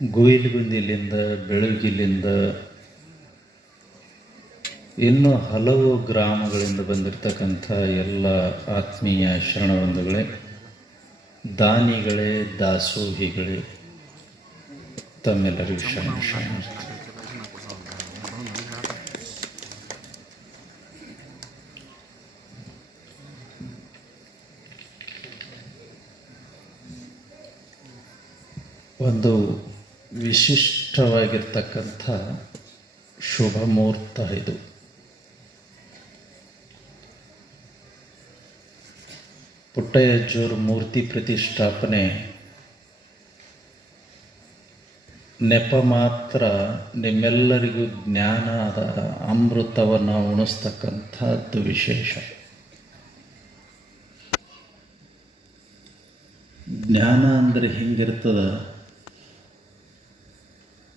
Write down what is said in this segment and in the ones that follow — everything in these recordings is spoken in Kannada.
ಗುಯಿಲ್ಗುಂದಿಲಿಂದ ಬೆಳಗಿಲಿಂದ ಇನ್ನೂ ಹಲವು ಗ್ರಾಮಗಳಿಂದ ಬಂದಿರತಕ್ಕಂಥ ಎಲ್ಲ ಆತ್ಮೀಯ ಶರಣಬಂಧುಗಳೇ, ದಾನಿಗಳೇ, ದಾಸೋಹಿಗಳೇ, ತಮ್ಮೆಲ್ಲರಿಗೂ ಶರಣ. ಒಂದು ವಿಶಿಷ್ಟವಾಗಿರ್ತಕ್ಕಂಥ ಶುಭ ಮುಹೂರ್ತ ಇದು. ಪುಟ್ಟಯ್ಯಜ್ಜೋರ ಮೂರ್ತಿ ಪ್ರತಿಷ್ಠಾಪನೆ ನೆಪ ಮಾತ್ರ ನಿಮ್ಮೆಲ್ಲರಿಗೂ ಜ್ಞಾನದ ಅಮೃತವನ್ನು ಉಣಿಸ್ತಕ್ಕಂಥದ್ದು ವಿಶೇಷ. ಜ್ಞಾನ ಅಂದರೆ ಹಿಂಗಿರ್ತದ,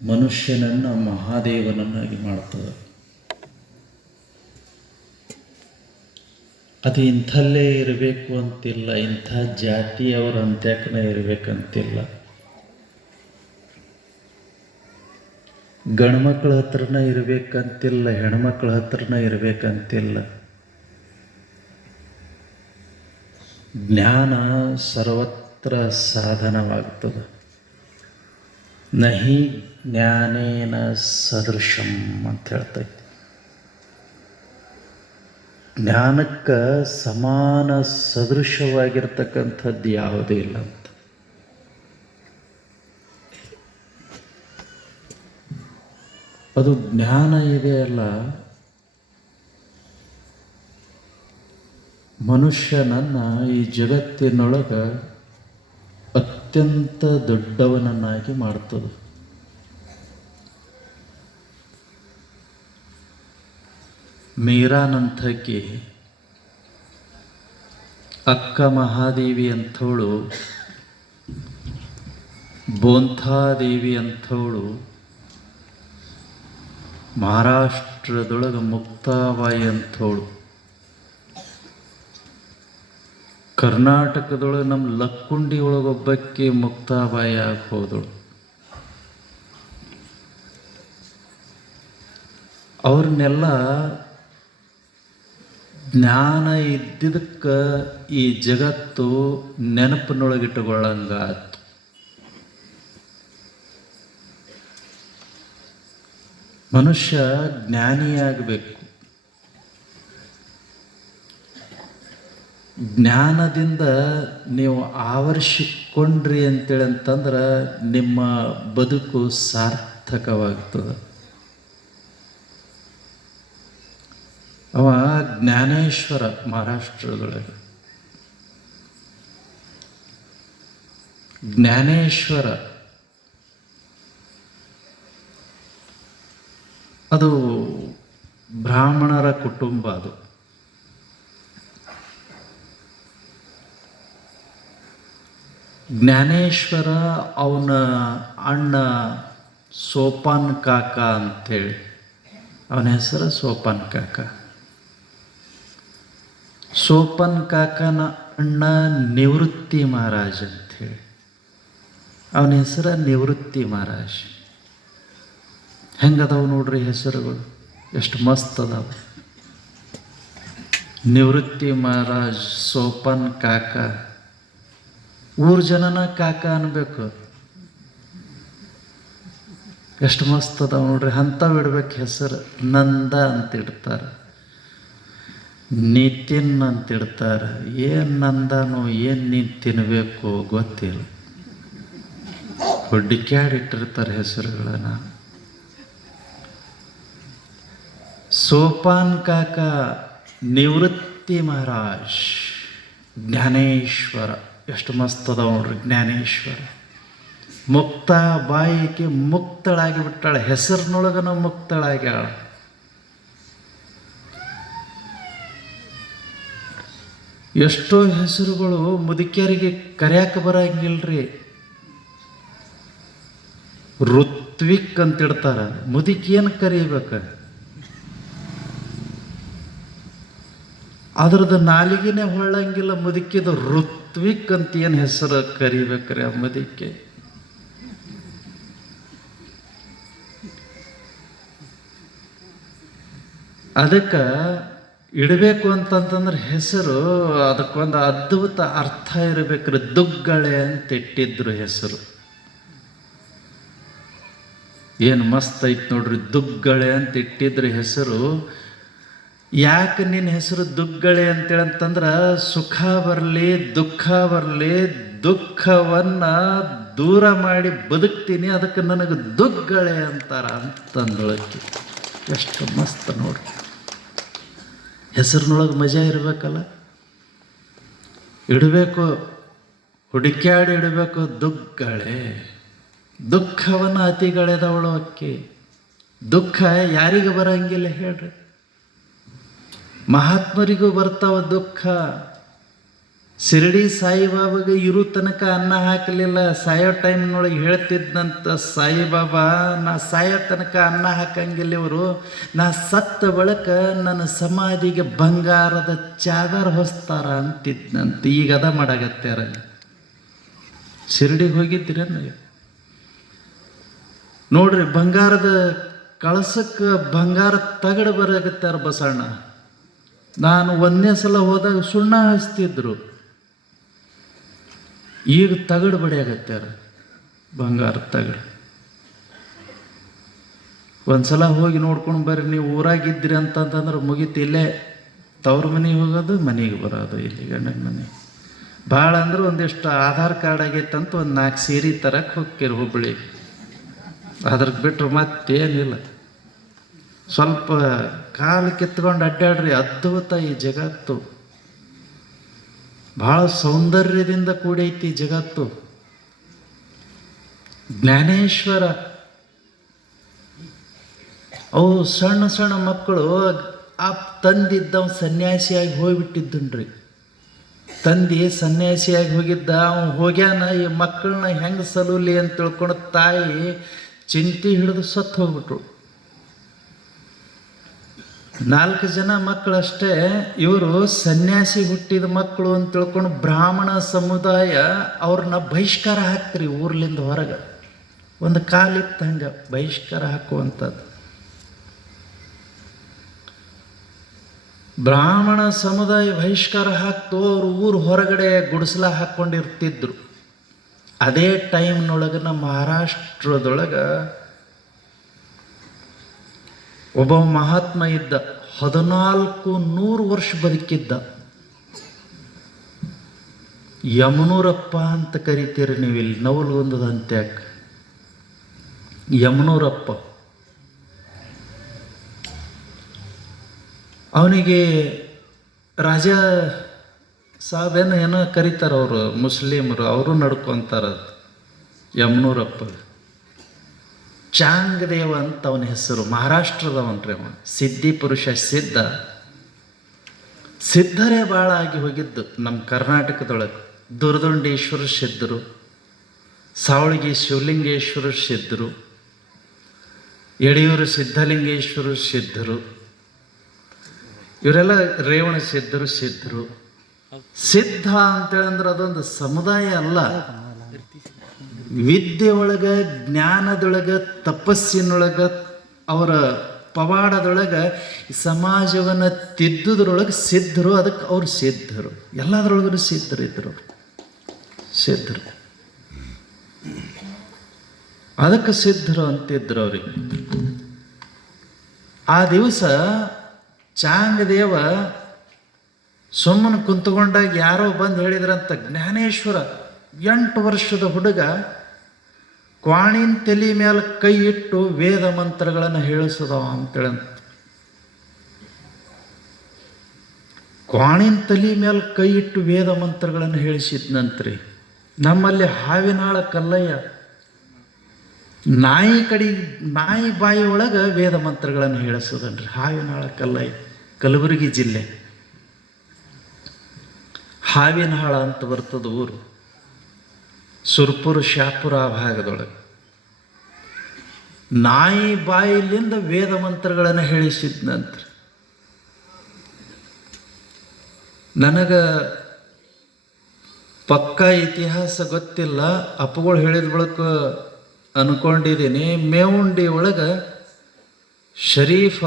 ಮನುಷ್ಯನನ್ನು ಮಹಾದೇವನನ್ನಾಗಿ ಮಾಡ್ತದೆ. ಅದು ಇಂಥಲ್ಲೇ ಇರಬೇಕು ಅಂತಿಲ್ಲ, ಇಂಥ ಜಾತಿಯವರ ಅಂತ್ಯಕ್ಕನೇ ಇರಬೇಕಂತಿಲ್ಲ. ಗಂಡ್ಮಕ್ಳ ಹತ್ರನ ಇರಬೇಕಂತಿಲ್ಲ, ಹೆಣ್ಮಕ್ಳ ಹತ್ರನ ಇರಬೇಕಂತಿಲ್ಲ. ಜ್ಞಾನ ಸರ್ವತ್ರ ಸಾಧನವಾಗ್ತದೆ. ನಹಿ ಜ್ಞಾನೇನ ಸದೃಶಂ ಅಂತ ಹೇಳ್ತೈತಿ. ಜ್ಞಾನಕ್ಕೆ ಸಮಾನ ಸದೃಶವಾಗಿರ್ತಕ್ಕಂಥದ್ದು ಯಾವುದೂ ಇಲ್ಲ ಅಂತ. ಅದು ಜ್ಞಾನ ಇದೆಯಲ್ಲ, ಮನುಷ್ಯನನ್ನು ಈ ಜಗತ್ತಿನೊಳಗೆ ಅತ್ಯಂತ ದೊಡ್ಡವನನ್ನಾಗಿ ಮಾಡ್ತದೆ. ಮೀರಾನಂಥಕ್ಕೆ ಅಕ್ಕ ಮಹಾದೇವಿ ಅಂಥವಳು, ಬೋಂಥಾದೇವಿ ಅಂಥವಳು, ಮಹಾರಾಷ್ಟ್ರದೊಳಗೆ ಮುಕ್ತಾಬಾಯಿ ಅಂಥವಳು, ಕರ್ನಾಟಕದೊಳಗೆ ನಮ್ಮ ಲಕ್ಕುಂಡಿ ಒಳಗೊಬ್ಬಕ್ಕೆ ಮುಕ್ತಾಬಾಯಿ ಹೋದಳು. ಅವ್ರನ್ನೆಲ್ಲ ಜ್ಞಾನ ಇದ್ದಿದ್ದಕ್ಕೆ ಈ ಜಗತ್ತು ನೆನಪಿನೊಳಗಿಟ್ಟುಕೊಳ್ಳಂಗಾತು. ಮನುಷ್ಯ ಜ್ಞಾನಿಯಾಗಬೇಕು. ಜ್ಞಾನದಿಂದ ನೀವು ಆವರಿಸಿಕೊಂಡ್ರಿ ಅಂತಂದ್ರೆ ನಿಮ್ಮ ಬದುಕು ಸಾರ್ಥಕವಾಗ್ತದೆ. ಅವ ಜ್ಞಾನೇಶ್ವರ ಮಹಾರಾಷ್ಟ್ರದೊಳಗೆ. ಜ್ಞಾನೇಶ್ವರ ಅದು ಬ್ರಾಹ್ಮಣರ ಕುಟುಂಬ. ಅದು ಜ್ಞಾನೇಶ್ವರ ಅವನ ಅಣ್ಣ ಸೋಪಾನ್ ಕಾಕ ಅಂಥೇಳಿ, ಅವನ ಹೆಸರು ಸೋಪಾನ್ ಕಾಕ. ಸೋಪನ್ ಕಾಕನ ಅಣ್ಣ ನಿವೃತ್ತಿ ಮಹಾರಾಜ್ ಅಂಥೇಳಿ, ಅವನ ಹೆಸರು ನಿವೃತ್ತಿ ಮಹಾರಾಜ್. ಹೆಂಗದಾವ ನೋಡ್ರಿ ಹೆಸರುಗಳು, ಎಷ್ಟು ಮಸ್ತ್ ಅದಾವ. ನಿವೃತ್ತಿ ಮಹಾರಾಜ್, ಸೋಪನ್ ಕಾಕ. ಊರು ಜನನ ಕಾಕ ಅನ್ಬೇಕು. ಎಷ್ಟು ಮಸ್ತ್ ಅದಾವ ನೋಡ್ರಿ. ಅಂಥವು ಇಡ್ಬೇಕು ಹೆಸರು. ನಂದ ಅಂತಿಡ್ತಾರೆ, ನಿತಿನ್ ಅಂತಿಡ್ತಾರೆ. ಏನು ನಂದನೋ ಏನು ನೀನು ತಿನ್ನಬೇಕು ಗೊತ್ತಿಲ್ಲ, ಹುಡುಕ್ಯಾಡಿಟ್ಟಿರ್ತಾರೆ ಹೆಸರುಗಳನ್ನು. ಸೋಪಾನ್ ಕಾಕ, ನಿವೃತ್ತಿ ಮಹಾರಾಜ್, ಜ್ಞಾನೇಶ್ವರ. ಎಷ್ಟು ಮಸ್ತ್ ಅದಾವ ನೋಡ್ರಿ ಜ್ಞಾನೇಶ್ವರ. ಮುಕ್ತಾಬಾಯಿಗೆ ಮುಕ್ತಳಾಗಿ ಬಿಟ್ಟಾಳೆ, ಹೆಸರಿನೊಳಗನ ಮುಕ್ತಳಾಗ್ಯಾಳ. ಎಷ್ಟೋ ಹೆಸರುಗಳು ಮುದುಕಿಯರಿಗೆ ಕರೆಯಕ್ಕೆ ಬರಂಗಿಲ್ರಿ. ಋತ್ವಿಕ್ ಅಂತಿಡ್ತಾರೆ, ಮುದುಕಿಯನ್ನು ಕರಿಬೇಕು. ಅದ್ರದ್ದು ನಾಲಿಗೆನೇ ಹೊಳ್ಳಂಗಿಲ್ಲ ಮುದುಕಿದು. ಋತ್ವಿಕ್ ಅಂತ ಏನು ಹೆಸರು ಕರಿಬೇಕ್ರಿ ಆ ಮುದುಕಿ. ಅದಕ್ಕೆ ಇಡಬೇಕು ಅಂತಂತಂದ್ರೆ ಹೆಸರು ಅದಕ್ಕೊಂದು ಅದ್ಭುತ ಅರ್ಥ ಇರಬೇಕ್ರಿ. ದುಗ್ಗಳೆ ಅಂತ ಇಟ್ಟಿದ್ರು ಹೆಸರು. ಏನು ಮಸ್ತ್ ಐತ್ ನೋಡ್ರಿ, ದುಗ್ಗಳೆ ಅಂತ ಇಟ್ಟಿದ್ರು ಹೆಸರು. ಯಾಕೆ ನಿನ್ನ ಹೆಸರು ದುಗ್ಗಳೆ ಅಂತೇಳಂತಂದ್ರೆ ಸುಖ ಬರಲಿ ದುಃಖ ಬರಲಿ, ದುಃಖವನ್ನು ದೂರ ಮಾಡಿ ಬದುಕ್ತೀನಿ, ಅದಕ್ಕೆ ನನಗೆ ದುಗ್ಗಳೆ ಅಂತಾರ ಅಂತಂದೊಳಕ್ಕೆ. ಎಷ್ಟು ಮಸ್ತ್ ನೋಡ್ರಿ, ಹೆಸರಿನೊಳಗೆ ಮಜಾ ಇರಬೇಕಲ್ಲ. ಇಡಬೇಕು, ಹುಡುಕ್ಯಾಡಿ ಇಡಬೇಕು ದುಗ್ಗಳೆ. ದುಃಖವನ್ನು ಅತಿಗಳೆದವಳು ಅಕ್ಕಿ. ದುಃಖ ಯಾರಿಗೆ ಬರಂಗಿಲ್ಲ ಹೇಳ್ರಿ? ಮಹಾತ್ಮರಿಗೂ ಬರ್ತಾವ ದುಃಖ. ಶಿರಡಿ ಸಾಯಿಬಾಬಾಗೆ ಇರು ತನಕ ಅನ್ನ ಹಾಕಲಿಲ್ಲ. ಸಾಯೋ ಟೈಮ್ನೊಳಗೆ ಹೇಳ್ತಿದ್ದಂಥ ಸಾಯಿಬಾಬಾ, ನಾ ಸಾಯೋ ತನಕ ಅನ್ನ ಹಾಕಂಗಿಲ್ಲ ಇವರು, ನಾ ಸತ್ತ ಬಳಿಕ ನನ್ನ ಸಮಾಧಿಗೆ ಬಂಗಾರದ ಚಾದರ್ ಹೊಸ್ತಾರ ಅಂತಿದ್ದಂತ. ಈಗ ಅದ ಮಾಡಾಗತ್ಯಾರ. ಶಿರಡಿಗೆ ಹೋಗಿದ್ದೀರ ನೋಡ್ರಿ, ಬಂಗಾರದ ಕಳಸಕ್ಕೆ ಬಂಗಾರ ತಗಡು ಬರಾಗತ್ತಾರ ಬಸಣ್ಣ. ನಾನು ಒಂದನೇ ಸಲ ಹೋದಾಗ ಸುಣ್ಣ ಹಚ್ತಿದ್ರು, ಈಗ ತಗಡು ಬಡಿಯಾಗತ್ತಾರ, ಬಂಗಾರದ ತಗಡು. ಒಂದ್ಸಲ ಹೋಗಿ ನೋಡ್ಕೊಂಡು ಬರ್ರಿ. ನೀವು ಊರಾಗಿದ್ದೀರಿ ಅಂತಂತಂದ್ರೆ ಮುಗೀತು. ಇಲ್ಲೇ ತವ್ರ ಮನೆಗೆ ಹೋಗೋದು, ಮನೆಗೆ ಬರೋದು, ಇಲ್ಲಿ ಗಂಡನ ಮನೆ. ಭಾಳ ಅಂದ್ರೆ ಒಂದಿಷ್ಟು ಆಧಾರ್ ಕಾರ್ಡ್ ಆಗೈತಂತ ಒಂದು 4 ಸೀರೆ ತರಕ್ಕೆ ಹೋಗ್ತೀರಿ ಹುಬ್ಬಳ್ಳಿ. ಅದ್ರಿಗೆ ಬಿಟ್ಟರು ಮತ್ತೇನಿಲ್ಲ. ಸ್ವಲ್ಪ ಕಾಲು ಕಿತ್ಕೊಂಡು ಅಡ್ಡಾಡ್ರಿ, ಅದ್ಭುತ ಈ ಜಗತ್ತು. ಭಾಳ ಸೌಂದರ್ಯದಿಂದ ಕೂಡೈತಿ ಜಗತ್ತು. ಜ್ಞಾನೇಶ್ವರ ಅವು ಸಣ್ಣ ಸಣ್ಣ ಮಕ್ಕಳು ಆ ತಂದಿದ್ದ ಸನ್ಯಾಸಿಯಾಗಿ ಹೋಗ್ಬಿಟ್ಟಿದ್ದನ್ರಿ. ತಂದೆ ಸನ್ಯಾಸಿಯಾಗಿ ಹೋಗಿದ್ದ, ಅವನು ಹೋಗ್ಯಾನ. ಈ ಮಕ್ಕಳನ್ನ ಹೆಂಗೆ ಸಲೂಲಿ ಅಂತ ತಿಳ್ಕೊಂಡು ತಾಯಿ ಚಿಂತೆ ಹಿಡಿದು ಸತ್ತು ಹೋಗ್ಬಿಟ್ರು. 4 ಜನ ಮಕ್ಕಳಷ್ಟೇ. ಇವರು ಸನ್ಯಾಸಿ ಹುಟ್ಟಿದ ಮಕ್ಕಳು ಅಂತ ತಿಳ್ಕೊಂಡು ಬ್ರಾಹ್ಮಣ ಸಮುದಾಯ ಅವ್ರನ್ನ ಬಹಿಷ್ಕಾರ ಹಾಕ್ತೀರಿ ಊರ್ಲಿಂದ ಹೊರಗೆ. ಒಂದು ಕಾಲಿತ್ತು ಹಂಗೆ ಬಹಿಷ್ಕಾರ ಹಾಕುವಂಥದ್ದು. ಬ್ರಾಹ್ಮಣ ಸಮುದಾಯ ಬಹಿಷ್ಕಾರ ಹಾಕ್ತು. ಅವರು ಊರು ಹೊರಗಡೆ ಗುಡಿಸಲ ಹಾಕ್ಕೊಂಡಿರ್ತಿದ್ರು. ಅದೇ ಟೈಮ್ನೊಳಗೆ ನಮ್ಮ ಮಹಾರಾಷ್ಟ್ರದೊಳಗೆ ಒಬ್ಬ ಮಹಾತ್ಮ ಇದ್ದ. 1400 ವರ್ಷ ಬದುಕಿದ್ದ. ಯಮನೂರಪ್ಪ ಅಂತ ಕರಿತೀರಿ ನೀವು ಇಲ್ಲಿ ನವಲಗುಂದದ ಅಂತ್ಯಾಕ. ಯಮನೂರಪ್ಪ ಅವನಿಗೆ ರಾಜ ಸಾಹೇಬ್ ಏನೋ ಕರೀತಾರೆ ಅವರು, ಮುಸ್ಲಿಮರು. ಅವರು ನಡ್ಕೊತಾರ. ಯಮನೂರಪ್ಪ ಚಾಂಗದೇವ ಅಂತ ಅವನ ಹೆಸರು. ಮಹಾರಾಷ್ಟ್ರದವನ್ರಿ ಅವ. ಸಿದ್ಧಿ ಪುರುಷ, ಸಿದ್ಧರೇ ಭಾಳ ಆಗಿ ಹೋಗಿದ್ದು ನಮ್ಮ ಕರ್ನಾಟಕದೊಳಗೆ. ದುರ್ದುಂಡೇಶ್ವರ ಸಿದ್ಧರು, ಸಾವಳಗಿ ಶಿವಲಿಂಗೇಶ್ವರ ಸಿದ್ಧರು, ಯಡಿಯೂರು ಸಿದ್ಧಲಿಂಗೇಶ್ವರ ಸಿದ್ಧರು, ಇವರೆಲ್ಲ ರೇವಣ ಸಿದ್ಧರು. ಸಿದ್ಧ ಅಂತೇಳಂದ್ರೆ ಅದೊಂದು ಸಮುದಾಯ ಅಲ್ಲ. ವಿದ್ಯೆ ಒಳಗೆ, ಜ್ಞಾನದೊಳಗೆ, ತಪಸ್ಸಿನೊಳಗೆ, ಅವರ ಪವಾಡದೊಳಗೆ ಸಮಾಜವನ್ನು ತಿದ್ದುದ್ರೊಳಗೆ ಸಿದ್ಧರು. ಅದಕ್ಕೆ ಅವ್ರು ಸಿದ್ಧರು. ಎಲ್ಲದರೊಳಗೂ ಸಿದ್ಧರಿದ್ದರು. ಸಿದ್ಧರು ಅದಕ್ಕೆ ಸಿದ್ಧರು ಅಂತಿದ್ರು ಅವ್ರಿಗೆ. ಆ ದಿವಸ ಚಾಂಗದೇವ ಸುಮ್ಮನೆ ಕುಂತ್ಕೊಂಡಾಗ ಯಾರೋ ಬಂದು ಹೇಳಿದ್ರಂತ, ಜ್ಞಾನೇಶ್ವರ 8 ವರ್ಷದ ಹುಡುಗ ಕ್ವಾಣಿನ ತಲೆ ಮೇಲೆ ಕೈ ಇಟ್ಟು ವೇದ ಮಂತ್ರಗಳನ್ನು ಹೇಳಿಸದವ ಅಂತೇಳಂತ. ಕ್ವಾಣಿನ ತಲೆ ಮೇಲೆ ಕೈ ಇಟ್ಟು ವೇದ ಮಂತ್ರಗಳನ್ನು ಹೇಳಿಸಿದ್ನಂತ್ರಿ. ನಮ್ಮಲ್ಲಿ ಹಾವಿನಾಳ ಕಲ್ಲಯ್ಯ ನಾಯಿ ಬಾಯಿ ಒಳಗೆ ವೇದ ಮಂತ್ರಗಳನ್ನು ಹೇಳಿಸೋದನ್ರಿ. ಹಾವಿನಾಳ ಕಲ್ಲಯ್ಯ, ಕಲಬುರಗಿ ಜಿಲ್ಲೆ ಹಾವಿನಹಾಳ ಅಂತ ಬರ್ತದ ಊರು. ಸುರ್ಪುರ ಶಾಪುರ ಆ ಭಾಗದೊಳಗೆ ನಾಯಿ ಬಾಯಿಲಿಂದ ವೇದ ಮಂತ್ರಗಳನ್ನು ಹೇಳಿಸಿದ್ನಂತ್ರಿ. ನನಗೆ ಪಕ್ಕಾ ಇತಿಹಾಸ ಗೊತ್ತಿಲ್ಲ, ಅಪ್ಪಗಳು ಹೇಳಿದ ಬಳಿಕ ಅನ್ಕೊಂಡಿದ್ದೀನಿ. ಮೇವುಂಡಿ ಒಳಗೆ ಶರೀಫ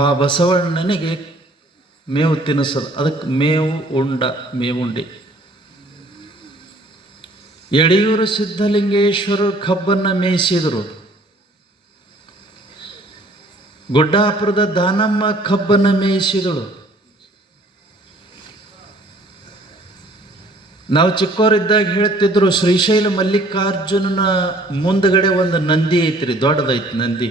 ಆ ಬಸವಣ್ಣನಿಗೆ ಮೇವು ತಿನ್ನಿಸೋದು, ಅದಕ್ಕೆ ಮೇವುಂಡಿ. ಯಡಿಯೂರು ಸಿದ್ಧಲಿಂಗೇಶ್ವರರು ಕಬ್ಬನ್ನು ಮೇಯಿಸಿದರು. ಗುಡ್ಡಾಪುರದ ದಾನಮ್ಮ ಕಬ್ಬನ್ನು ಮೇಯಿಸಿದಳು. ನಾವು ಚಿಕ್ಕವರಿದ್ದಾಗ ಹೇಳ್ತಿದ್ರು, ಶ್ರೀಶೈಲ ಮಲ್ಲಿಕಾರ್ಜುನನ ಮುಂದಗಡೆ ಒಂದು ನಂದಿ ಐತ್ರಿ, ದೊಡ್ಡದೈತಿ ನಂದಿ.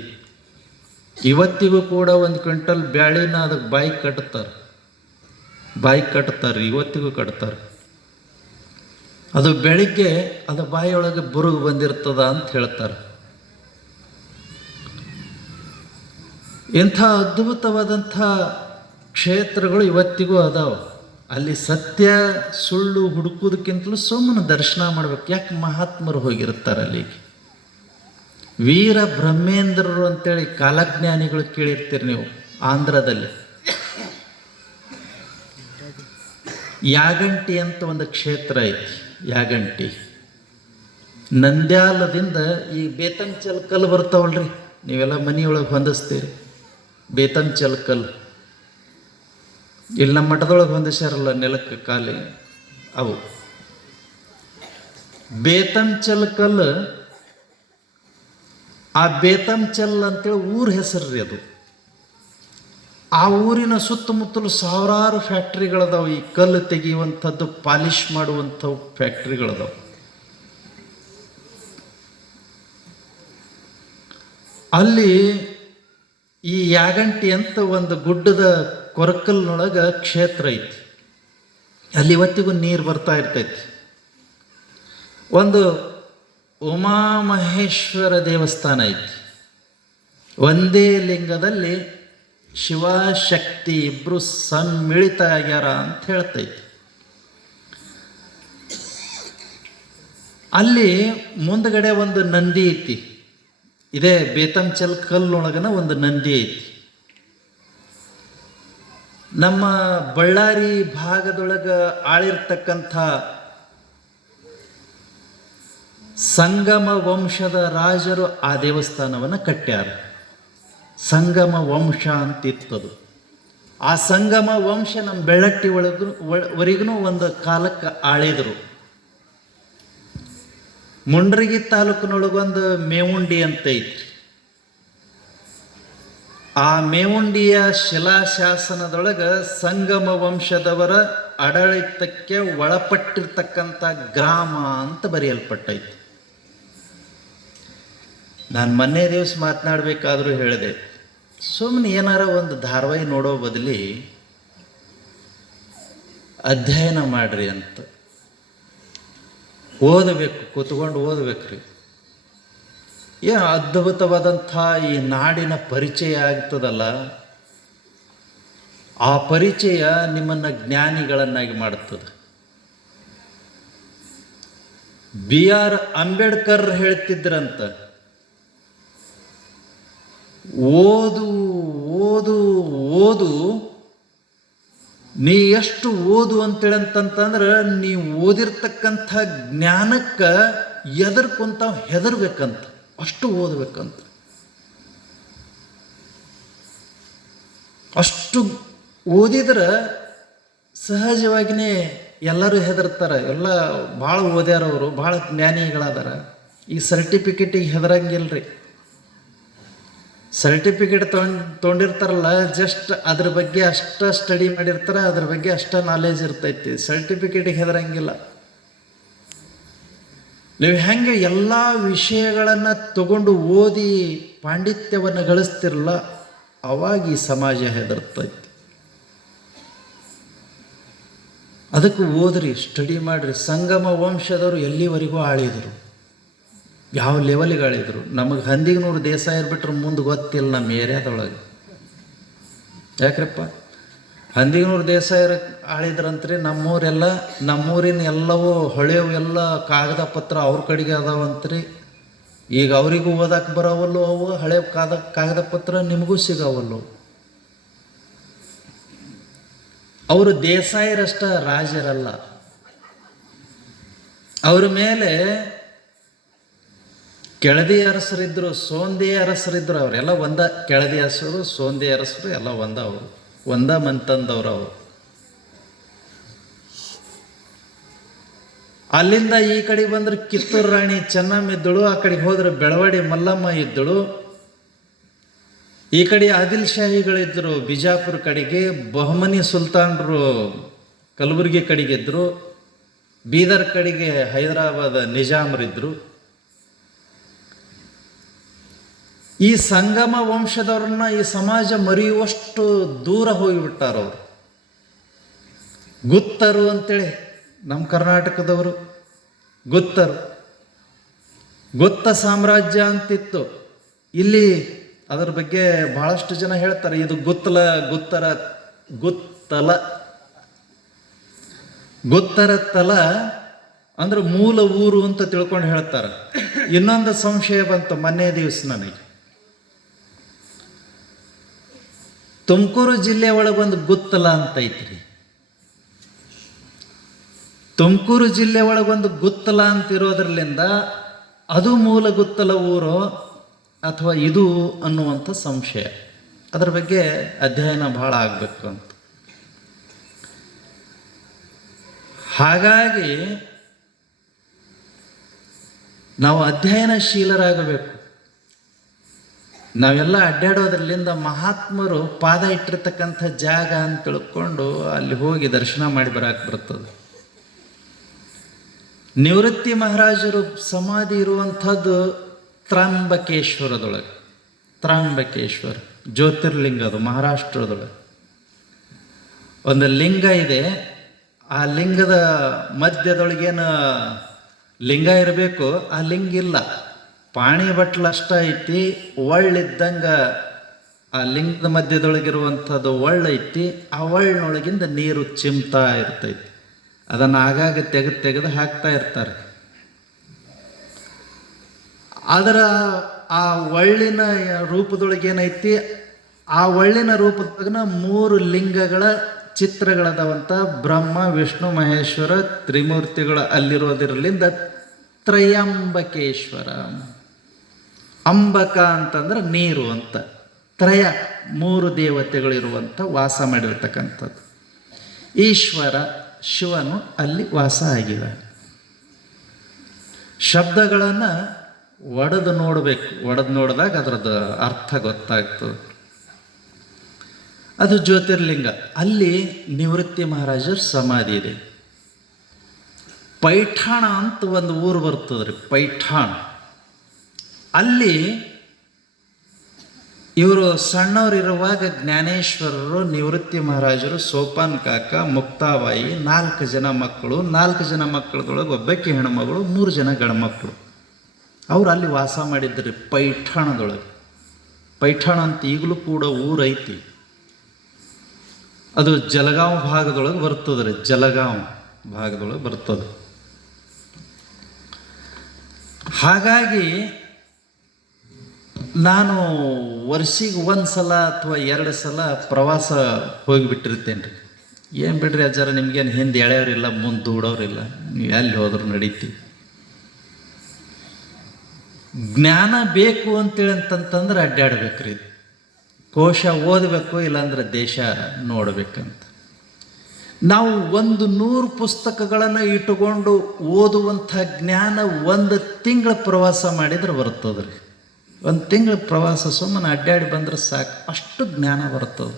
ಇವತ್ತಿಗೂ ಕೂಡ 1 ಕ್ವಿಂಟಲ್ ಬ್ಯಾಳಿನ ಅದಕ್ಕೆ ಬಾಯಿ ಕಟ್ತಾರೆ, ಇವತ್ತಿಗೂ ಕಟ್ತಾರೆ. ಅದು ಬೆಳಿಗ್ಗೆ ಅದು ಬಾಯಿಯೊಳಗೆ ಬುರುಗು ಬಂದಿರ್ತದ ಅಂತ ಹೇಳ್ತಾರೆ. ಇಂಥ ಅದ್ಭುತವಾದಂಥ ಕ್ಷೇತ್ರಗಳು ಇವತ್ತಿಗೂ ಅದಾವೆ. ಅಲ್ಲಿ ಸತ್ಯ ಸುಳ್ಳು ಹುಡುಕೋದಕ್ಕಿಂತಲೂ ಸುಮ್ಮನೆ ದರ್ಶನ ಮಾಡ್ಬೇಕು. ಯಾಕೆ ಮಹಾತ್ಮರು ಹೋಗಿರ್ತಾರೆ ಅಲ್ಲಿಗೆ. ವೀರ ಬ್ರಹ್ಮೇಂದ್ರರು ಅಂತೇಳಿ ಕಾಲಜ್ಞಾನಿಗಳು ಕೇಳಿರ್ತೀರಿ ನೀವು. ಆಂಧ್ರದಲ್ಲಿ ಯಾಗಂಟಿ ಅಂತ ಒಂದು ಕ್ಷೇತ್ರ ಐತಿ. ಯಾಗಂಟಿ ನಂದ್ಯಾಲದಿಂದ ಈ ಬೇತಂಚಲ್ ಕಲ್ಲು ಬರ್ತಾವಲ್ರಿ, ನೀವೆಲ್ಲ ಮನೆಯೊಳಗೆ ಹೊಂದಿಸ್ತೀರಿ. ಬೇತಂಚಲ್ ಕಲ್ಲು ಇಲ್ಲಿ ನಮ್ಮ ಮಠದೊಳಗೆ ಹೊಂದಿಸ್ಯಾರಲ್ಲ, ನೆಲಕ್ಕೆ ಕಾಲಿ ಅವು ಬೇತಂಚಲ್ ಕಲ್ಲು. ಆ ಬೇತಂಚಲ್ ಅಂತೇಳಿ ಊರ ಹೆಸರು ರೀ ಅದು. ಆ ಊರಿನ ಸುತ್ತಮುತ್ತಲು ಸಾವಿರಾರು ಫ್ಯಾಕ್ಟ್ರಿಗಳದಾವೆ. ಈ ಕಲ್ಲು ತೆಗೆಯುವಂಥದ್ದು, ಪಾಲಿಷ್ ಮಾಡುವಂಥವು ಫ್ಯಾಕ್ಟ್ರಿಗಳದಾವೆ. ಅಲ್ಲಿ ಈ ಯಾಗಂಟಿ ಅಂತ ಒಂದು ಗುಡ್ಡದ ಕೊರಕಲ್ನೊಳಗೆ ಕ್ಷೇತ್ರ ಐತಿ. ಅಲ್ಲಿ ಇವತ್ತಿಗೂ ನೀರು ಬರ್ತಾ ಇರ್ತೈತಿ. ಒಂದು ಉಮಾಮಹೇಶ್ವರ ದೇವಸ್ಥಾನ ಐತಿ. ಒಂದೇ ಲಿಂಗದಲ್ಲಿ ಶಿವಶಕ್ತಿ ಇಬ್ಬರು ಸಮ್ಮಿಳಿತ ಆಗ್ಯಾರ ಅಂತ ಹೇಳ್ತೈತಿ. ಅಲ್ಲಿ ಮುಂದಗಡೆ ಒಂದು ನಂದಿ ಐತಿ. ಇದೇ ಬೇತಂಚಲ್ ಕಲ್ಲೊಳಗನ ಒಂದು ನಂದಿ ಐತಿ. ನಮ್ಮ ಬಳ್ಳಾರಿ ಭಾಗದೊಳಗೆ ಆಳಿರ್ತಕ್ಕಂಥ ಸಂಗಮ ವಂಶದ ರಾಜರು ಆ ದೇವಸ್ಥಾನವನ್ನು ಕಟ್ಟ್ಯಾರ. ಸಂಗಮ ವಂಶ ಅಂತಿತ್ತದು. ಆ ಸಂಗಮ ವಂಶ ನಮ್ಮ ಬೆಳ್ಳಟ್ಟಿ ವರೆಗೂ ಒಂದು ಕಾಲಕ್ಕೆ ಆಳಿದರು. ಮುಂಡ್ರಗಿ ತಾಲೂಕಿನೊಳಗೊಂದು ಮೇವುಂಡಿ ಅಂತ ಐತಿ. ಆ ಮೇವುಂಡಿಯ ಶಿಲಾಶಾಸನದೊಳಗೆ ಸಂಗಮ ವಂಶದವರ ಆಡಳಿತಕ್ಕೆ ಒಳಪಟ್ಟಿರ್ತಕ್ಕಂಥ ಗ್ರಾಮ ಅಂತ ಬರೆಯಲ್ಪಟ್ಟೈತಿ. ನಾನು ಮೊನ್ನೆ ದಿವಸ ಮಾತನಾಡಬೇಕಾದ್ರೂ ಹೇಳಿದೆ, ಸುಮ್ಮನೆ ಏನಾರ ಒಂದು ಧಾರಾವಾಹಿ ನೋಡೋ ಬದಲಿ ಅಧ್ಯಯನ ಮಾಡ್ರಿ ಅಂತ. ಓದಬೇಕು, ಕೂತ್ಕೊಂಡು ಓದಬೇಕ್ರಿ. ಏನು ಅದ್ಭುತವಾದಂಥ ಈ ನಾಡಿನ ಪರಿಚಯ ಆಗ್ತದಲ್ಲ, ಆ ಪರಿಚಯ ನಿಮ್ಮನ್ನು ಜ್ಞಾನಿಗಳನ್ನಾಗಿ ಮಾಡುತ್ತದೆ. BR ಅಂಬೇಡ್ಕರ್ ಹೇಳ್ತಿದ್ರಂತ, ಓದು ಓದು ಓದು, ನೀ ಎಷ್ಟು ಓದು ಅಂತೇಳಂತಂದ್ರೆ ನೀವು ಓದಿರ್ತಕ್ಕಂಥ ಜ್ಞಾನಕ್ಕೆ ಎದರ್ಕೊಂತ ಹೆದರ್ಬೇಕಂತ, ಅಷ್ಟು ಓದಬೇಕಂತ. ಅಷ್ಟು ಓದಿದ್ರೆ ಸಹಜವಾಗಿಯೇ ಎಲ್ಲರೂ ಹೆದರ್ತಾರೆ. ಎಲ್ಲ ಭಾಳ ಓದ್ಯಾರವರು, ಭಾಳ ಜ್ಞಾನಿಗಳಾದಾರ. ಈ ಸರ್ಟಿಫಿಕೇಟಿಗೆ ಹೆದರಂಗಿಲ್ರಿ. ಸರ್ಟಿಫಿಕೇಟ್ ತೊಗೊಂಡಿರ್ತಾರಲ್ಲ, ಜಸ್ಟ್ ಅದ್ರ ಬಗ್ಗೆ ಅಷ್ಟ ಸ್ಟಡಿ ಮಾಡಿರ್ತಾರೆ, ಅದ್ರ ಬಗ್ಗೆ ಅಷ್ಟ ನಾಲೆಜ್ ಇರ್ತೈತಿ. ಸರ್ಟಿಫಿಕೇಟಿಗೆ ಹೆದರಂಗಿಲ್ಲ. ನೀವು ಹೆಂಗೆ ಎಲ್ಲ ವಿಷಯಗಳನ್ನು ತಗೊಂಡು ಓದಿ ಪಾಂಡಿತ್ಯವನ್ನು ಗಳಿಸ್ತಿರಲ್ಲ, ಅವಾಗ ಈ ಸಮಾಜ ಹೆದರ್ತೈತಿ. ಅದಕ್ಕೆ ಓದ್ರಿ, ಸ್ಟಡಿ ಮಾಡಿರಿ. ಸಂಗಮ ವಂಶದವರು ಎಲ್ಲಿವರೆಗೂ ಆಳಿದರು, ಯಾವ ಲೆವೆಲಿಗೆ ಆಳಿದರು. ನಮಗೆ ಹಂದಿಗನೂರು ದೇಸಾಯರು ಬಿಟ್ಟರೆ ಮುಂದೆ ಗೊತ್ತಿಲ್ಲ ನಮ್ಮ ಏರಿಯಾದೊಳಗೆ. ಯಾಕ್ರಪ್ಪ, ಹಂದಿಗನೂರು ದೇಸಾಯರು ಆಳಿದ್ರಂತ್ರಿ. ನಮ್ಮೂರಿನ ಎಲ್ಲವೂ ಹೊಳೆವು ಎಲ್ಲ ಕಾಗದ ಪತ್ರ ಅವ್ರ ಕಡೆಗೆ ಅದಾವಂತ್ರಿ. ಈಗ ಅವರಿಗೂ ಓದಕ್ಕೆ ಬರೋವಲ್ಲು ಅವು ಹಳೆ ಕಾಗದ ಪತ್ರ, ನಿಮಗೂ ಸಿಗವಲ್ಲು. ಅವರು ದೇಸಾಯರಷ್ಟ ರಾಜರಲ್ಲ. ಅವ್ರ ಮೇಲೆ ಕೆಳದಿ ಅರಸರಿದ್ದರು, ಸೋಂದಿ ಅರಸರಿದ್ದರು, ಅವರೆಲ್ಲ ಒಂದ. ಕೆಳದಿ ಅರಸರು, ಸೋಂದಿ ಅರಸರು ಎಲ್ಲ ಒಂದ. ಅವರು ಒಂದ ಮಂತಂದವ್ರು. ಅವರು ಅಲ್ಲಿಂದ ಈ ಕಡೆ ಬಂದ್ರೆ ಕಿತ್ತೂರು ರಾಣಿ ಚೆನ್ನಮ್ಮ ಇದ್ದಳು, ಆ ಕಡೆಗೆ ಹೋದ್ರೆ ಬೆಳವಡಿ ಮಲ್ಲಮ್ಮ ಇದ್ದಳು, ಈ ಕಡೆ ಆದಿಲ್ ಶಾಹಿಗಳಿದ್ದರು ಬಿಜಾಪುರ ಕಡೆಗೆ, ಬಹಮನಿ ಸುಲ್ತಾನರು ಕಲಬುರಗಿ ಕಡೆಗಿದ್ದರು, ಬೀದರ್ ಕಡೆಗೆ ಹೈದರಾಬಾದ್ ನಿಜಾಮರಿದ್ದರು. ಈ ಸಂಗಮ ವಂಶದವ್ರನ್ನ ಈ ಸಮಾಜ ಮರೆಯುವಷ್ಟು ದೂರ ಹೋಗಿಬಿಟ್ಟಾರವರು. ಗುತ್ತರು ಅಂತೇಳಿ ನಮ್ಮ ಕರ್ನಾಟಕದವರು, ಗುತ್ತರು, ಗುತ್ತ ಸಾಮ್ರಾಜ್ಯ ಅಂತಿತ್ತು ಇಲ್ಲಿ. ಅದರ ಬಗ್ಗೆ ಬಹಳಷ್ಟು ಜನ ಹೇಳ್ತಾರೆ, ಇದು ಗುತ್ತರ ತಲ ಅಂದ್ರೆ ಮೂಲ ಊರು ಅಂತ ತಿಳ್ಕೊಂಡು ಹೇಳ್ತಾರೆ. ಇನ್ನೊಂದು ಸಂಶಯ ಬಂತು ಮೊನ್ನೆ ದಿವಸ ನನಗೆ. ತುಮಕೂರು ಜಿಲ್ಲೆ ಒಳಗೊಂದು ಗುತ್ತಲ ಅಂತ ಐತ್ರಿ. ತುಮಕೂರು ಜಿಲ್ಲೆ ಒಳಗೊಂದು ಗುತ್ತಲ ಅಂತಿರೋದ್ರಲ್ಲಿಂದ ಅದು ಮೂಲ ಗುತ್ತಲ ಊರು ಅಥವಾ ಇದು ಅನ್ನುವಂಥ ಸಂಶಯ. ಅದರ ಬಗ್ಗೆ ಅಧ್ಯಯನ ಭಾಳ ಆಗಬೇಕು ಅಂತ. ಹಾಗಾಗಿ ನಾವು ಅಧ್ಯಯನಶೀಲರಾಗಬೇಕು. ನಾವೆಲ್ಲ ಅಡ್ಡಾಡೋದ್ರಲ್ಲಿಂದ ಮಹಾತ್ಮರು ಪಾದ ಇಟ್ಟಿರ್ತಕ್ಕಂಥ ಜಾಗ ಅಂತ ತಿಳ್ಕೊಂಡು ಅಲ್ಲಿ ಹೋಗಿ ದರ್ಶನ ಮಾಡಿ ಬರಕ್ಕೆ ಬರ್ತದೆ. ನಿವೃತ್ತಿ ಮಹಾರಾಜರು ಸಮಾಧಿ ಇರುವಂಥದ್ದು ತ್ರಂಬಕೇಶ್ವರದೊಳಗೆ. ತ್ರಂಬಕೇಶ್ವರ ಜ್ಯೋತಿರ್ಲಿಂಗ, ಅದು ಮಹಾರಾಷ್ಟ್ರದೊಳಗೆ ಒಂದು ಲಿಂಗ ಇದೆ. ಆ ಲಿಂಗದ ಮಧ್ಯದೊಳಗೇನು ಲಿಂಗ ಇರಬೇಕು, ಆ ಲಿಂಗ ಇಲ್ಲ, ಪಾಣಿ ಬಟ್ಲಷ್ಟ ಐತಿ. ಒಳ್ಳಿದ್ದಂಗೆ ಆ ಲಿಂಗದ ಮಧ್ಯದೊಳಗಿರುವಂಥದ್ದು ಒಳ್ಳೈತಿ. ಆ ಒಳ್ಳಿನೊಳಗಿಂದ ನೀರು ಚಿಮ್ತಾ ಇರ್ತೈತಿ. ಅದನ್ನು ಆಗಾಗ ತೆಗೆದು ಹಾಕ್ತಾ ಇರ್ತಾರೆ. ಅದರ ಆ ಒಳ್ಳಿನ ರೂಪದೊಳಗೇನೈತಿ, ಆ ಒಳ್ಳಿನ ರೂಪದಾಗ 3 ಲಿಂಗಗಳ ಚಿತ್ರಗಳದವಂತ. ಬ್ರಹ್ಮ, ವಿಷ್ಣು, ಮಹೇಶ್ವರ ತ್ರಿಮೂರ್ತಿಗಳು ಅಲ್ಲಿರೋದಿರಲಿಂದ ತ್ರಯಂಬಕೇಶ್ವರ. ಅಂಬಕ ಅಂತಂದ್ರೆ ನೀರು ಅಂತ. ತ್ರಯ 3 ದೇವತೆಗಳಿರುವಂಥ ವಾಸ ಮಾಡಿರ್ತಕ್ಕಂಥದ್ದು. ಈಶ್ವರ ಶಿವನು ಅಲ್ಲಿ ವಾಸ ಆಗಿವೆ. ಶಬ್ದಗಳನ್ನು ಒಡೆದು ನೋಡಬೇಕು. ಒಡೆದು ನೋಡಿದಾಗ ಅದರದ್ದು ಅರ್ಥ ಗೊತ್ತಾಗ್ತದೆ. ಅದು ಜ್ಯೋತಿರ್ಲಿಂಗ. ಅಲ್ಲಿ ನಿವೃತ್ತಿ ಮಹಾರಾಜರ ಸಮಾಧಿ ಇದೆ. ಪೈಠಾಣ ಅಂತ ಒಂದು ಊರು ಬರ್ತದ್ರಿ, ಪೈಠಾಣ. ಅಲ್ಲಿ ಇವರು ಸಣ್ಣವರಿರುವಾಗ ಜ್ಞಾನೇಶ್ವರರು, ನಿವೃತ್ತಿ ಮಹಾರಾಜರು, ಸೋಪಾನ್ ಕಾಕ, ಮುಕ್ತಾಬಾಯಿ 4 ಜನ ಮಕ್ಕಳು. 4 ಜನ ಮಕ್ಕಳದೊಳಗೆ ಒಬ್ಬಕ್ಕೆ ಹೆಣ್ಮಗಳು, 3 ಜನ ಗಂಡ್ಮಕ್ಕಳು. ಅವ್ರು ಅಲ್ಲಿ ವಾಸ ಮಾಡಿದ್ರಿ ಪೈಠಾಣದೊಳಗೆ. ಪೈಠಾಣ ಅಂತ ಈಗಲೂ ಕೂಡ ಊರೈತಿ. ಅದು ಜಲಗಾಂವ್ ಭಾಗದೊಳಗೆ ಬರ್ತದೆ ರೀ. ಜಲಗಾಂವ್ ಭಾಗದೊಳಗೆ ಬರ್ತದೆ. ಹಾಗಾಗಿ ನಾನು ವರ್ಷಿಗೆ 1 ಸಲ ಅಥವಾ 2 ಸಲ ಪ್ರವಾಸ ಹೋಗಿಬಿಟ್ಟಿರ್ತೇನೆ ರೀ. ಏನು ಬಿಡ್ರಿ ಅಜ್ಜಾರ, ನಿಮ್ಗೇನು ಹಿಂದೆ ಎಳೆಯೋರಿಲ್ಲ, ಮುಂದೆ ದೂಡೋರಿಲ್ಲ, ನೀವು ಎಲ್ಲಿ ಹೋದ್ರು ನಡೀತಿ. ಜ್ಞಾನ ಬೇಕು ಅಂತೇಳಿ ಅಂತಂತಂದ್ರೆ ಅಡ್ಡಾಡ್ಬೇಕ್ರಿ. ಕೋಶ ಓದಬೇಕು, ಇಲ್ಲಾಂದ್ರೆ ದೇಶ ನೋಡಬೇಕಂತ. ನಾವು 100 ಪುಸ್ತಕಗಳನ್ನು ಇಟ್ಟುಕೊಂಡು ಓದುವಂಥ ಜ್ಞಾನ 1 ತಿಂಗಳ ಪ್ರವಾಸ ಮಾಡಿದ್ರೆ ಬರ್ತದೆ ರೀ. 1 ತಿಂಗಳ ಪ್ರವಾಸ ಸುಮ್ಮನೆ ಅಡ್ಡಾಡಿ ಬಂದ್ರೆ ಸಾಕು, ಅಷ್ಟು ಜ್ಞಾನ ಬರ್ತದೆ.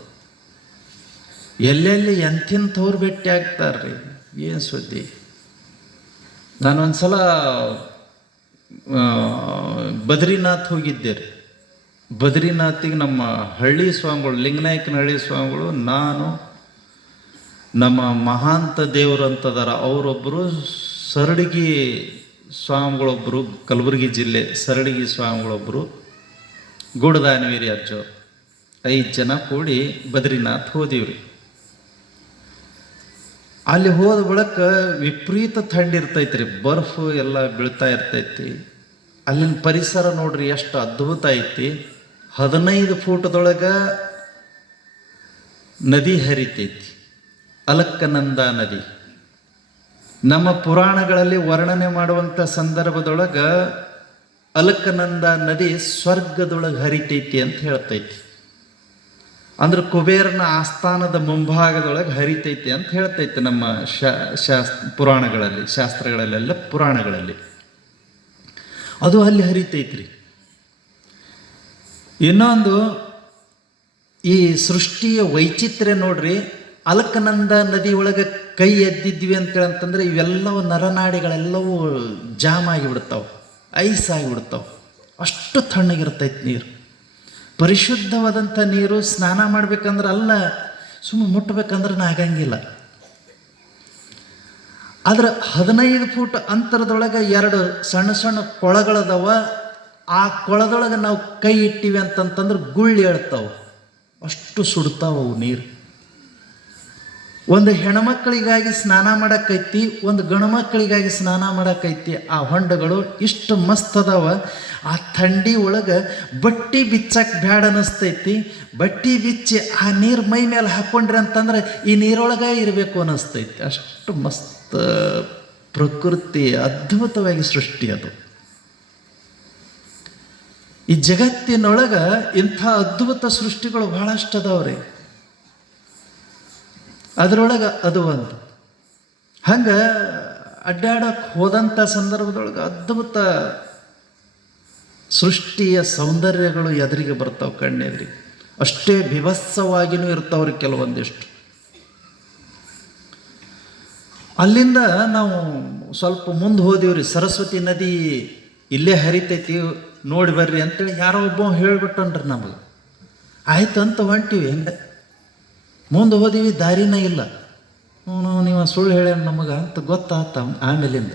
ಎಲ್ಲೆಲ್ಲಿ ಎಂಥವ್ರು ಭೇಟಿ ಆಗ್ತಾರ್ರಿ, ಏನು ಸುದ್ದಿ. ನಾನೊಂದು ಸಲ ಬದ್ರಿನಾಥ್ ಹೋಗಿದ್ದೆ ರೀ. ಬದ್ರಿನಾಥಿಗೆ ನಮ್ಮ ಹಳ್ಳಿ ಸ್ವಾಮಿಗಳು, ಲಿಂಗನಾಯಕನ ಹಳ್ಳಿ ಸ್ವಾಮಿಗಳು, ನಾನು, ನಮ್ಮ ಮಹಾಂತ ದೇವರು ಅಂತದಾರ ಅವರೊಬ್ಬರು, ಸರಡಗಿ ಸ್ವಾಮಿಗಳೊಬ್ಬರು, ಕಲಬುರಗಿ ಜಿಲ್ಲೆ ಸರಡಗಿ ಸ್ವಾಮಿಗಳೊಬ್ಬರು, ಗೂಡದಾನವೀರಿ ಅಜ್ಜೋ, 5 ಜನ ಕೂಡಿ ಬದ್ರಿನಾಥ್ ಹೋದಿವ್ರಿ. ಅಲ್ಲಿ ಹೋದ ಬಳಿಕ ವಿಪರೀತ ಥಂಡಿ ಇರ್ತೈತಿ ರೀ, ಬರ್ಫ್ ಎಲ್ಲ ಬೀಳ್ತಾ ಇರ್ತೈತಿ. ಅಲ್ಲಿನ ಪರಿಸರ ನೋಡ್ರಿ ಎಷ್ಟು ಅದ್ಭುತ ಐತಿ. 15 ಫೂಟದೊಳಗೆ ನದಿ ಹರಿತೈತಿ, ಅಲಕ್ಕನಂದ ನದಿ. ನಮ್ಮ ಪುರಾಣಗಳಲ್ಲಿ ವರ್ಣನೆ ಮಾಡುವಂಥ ಸಂದರ್ಭದೊಳಗೆ ಅಲಕನಂದ ನದಿ ಸ್ವರ್ಗದೊಳಗೆ ಹರಿತೈತಿ ಅಂತ ಹೇಳ್ತೈತಿ. ಅಂದ್ರೆ ಕುಬೇರನ ಆಸ್ಥಾನದ ಮುಂಭಾಗದೊಳಗೆ ಹರಿತೈತಿ ಅಂತ ಹೇಳ್ತೈತಿ ನಮ್ಮ ಪುರಾಣಗಳಲ್ಲಿ, ಶಾಸ್ತ್ರಗಳಲ್ಲೆಲ್ಲ ಪುರಾಣಗಳಲ್ಲಿ ಅದು ಅಲ್ಲಿ ಹರಿತೈತ್ರಿ. ಇನ್ನೊಂದು ಈ ಸೃಷ್ಟಿಯ ವೈಚಿತ್ರ್ಯ ನೋಡ್ರಿ. ಅಲಕನಂದ ನದಿ ಒಳಗೆ ಕೈ ಎದ್ದಿದ್ವಿ ಅಂತೇಳಂತಂದ್ರೆ ಇವೆಲ್ಲವೂ ನರನಾಡಿಗಳೆಲ್ಲವೂ ಜಾಮ್ ಆಗಿಬಿಡ್ತಾವೆ, ಐಸ್ ಆಗಿಬಿಡ್ತಾವೆ. ಅಷ್ಟು ತಣ್ಣಗಿರ್ತೈತಿ ನೀರು. ಪರಿಶುದ್ಧವಾದಂಥ ನೀರು. ಸ್ನಾನ ಮಾಡ್ಬೇಕಂದ್ರೆ ಅಲ್ಲ, ಸುಮ್ಮನೆ ಮುಟ್ಟಬೇಕಂದ್ರೆ ಆಗಂಗಿಲ್ಲ. ಆದ್ರೆ 15 ಫೂಟ್ ಅಂತರದೊಳಗೆ 2 ಸಣ್ಣ ಸಣ್ಣ ಕೊಳಗಳದಾವ. ಆ ಕೊಳದೊಳಗೆ ನಾವು ಕೈ ಇಟ್ಟಿವಿ ಅಂತಂತಂದ್ರೆ ಗುಳ್ಳಿ ಹೇಳ್ತಾವೆ, ಅಷ್ಟು ಸುಡ್ತಾವ ಅವು ನೀರು. ಒಂದು ಹೆಣ್ಮಕ್ಳಿಗಾಗಿ ಸ್ನಾನ ಮಾಡಕ್ಕೈತಿ, ಒಂದು ಗಂಡು ಮಕ್ಕಳಿಗಾಗಿ ಸ್ನಾನ ಮಾಡಕ್ಕೈತಿ. ಆ ಹೊಂಡಗಳು ಇಷ್ಟು ಮಸ್ತ್ ಅದಾವ. ಆ ಥಂಡಿ ಒಳಗೆ ಬಟ್ಟೆ ಬಿಚ್ಚಕ್ಕೆ ಬ್ಯಾಡ ಅನ್ನಿಸ್ತೈತಿ. ಬಟ್ಟೆ ಬಿಚ್ಚಿ ಆ ನೀರು ಮೈ ಮೇಲೆ ಹಾಕ್ಕೊಂಡ್ರಿ ಅಂತಂದ್ರೆ ಈ ನೀರೊಳಗೆ ಇರಬೇಕು ಅನ್ನಿಸ್ತೈತಿ. ಅಷ್ಟು ಮಸ್ತ್ ಪ್ರಕೃತಿ, ಅದ್ಭುತವಾಗಿ ಸೃಷ್ಟಿ ಅದು. ಈ ಜಗತ್ತಿನೊಳಗೆ ಇಂಥ ಅದ್ಭುತ ಸೃಷ್ಟಿಗಳು ಬಹಳಷ್ಟು ಅದಾವ್ರಿ. ಅದರೊಳಗೆ ಅದು ಒಂದು. ಹಂಗೆ ಅಡ್ಡಾಡಕ್ಕೆ ಹೋದಂಥ ಸಂದರ್ಭದೊಳಗೆ ಅದ್ಭುತ ಸೃಷ್ಟಿಯ ಸೌಂದರ್ಯಗಳು ಎದುರಿಗೆ ಬರ್ತಾವೆ, ಕಣ್ಣೆದುರಿಗೆ. ಅಷ್ಟೇ ಬಿಭತ್ಸವಾಗಿನೂ ಇರ್ತಾವ್ರಿ ಕೆಲವೊಂದಿಷ್ಟು. ಅಲ್ಲಿಂದ ನಾವು ಸ್ವಲ್ಪ ಮುಂದೆ ಹೋದಿವ್ರಿ. ಸರಸ್ವತಿ ನದಿ ಇಲ್ಲೇ ಹರಿತೈತಿ, ನೋಡಿ ಬರ್ರಿ ಅಂತೇಳಿ ಯಾರೋ ಒಬ್ಬ ಹೇಳಿಬಿಟ್ಟನ್ರಿ ನಮಗೆ. ಆಯ್ತು ಅಂತ ಹೊಂಟಿವಿ. ಹೆಂಗೆ ಮುಂದೆ ಹೋದಿವಿ, ದಾರಿನೇ ಇಲ್ಲ. ನೀವು ಸುಳ್ಳು ಹೇಳ ನಮಗೆ ಅಂತ ಗೊತ್ತಾತ. ಆಮೇಲಿಂದ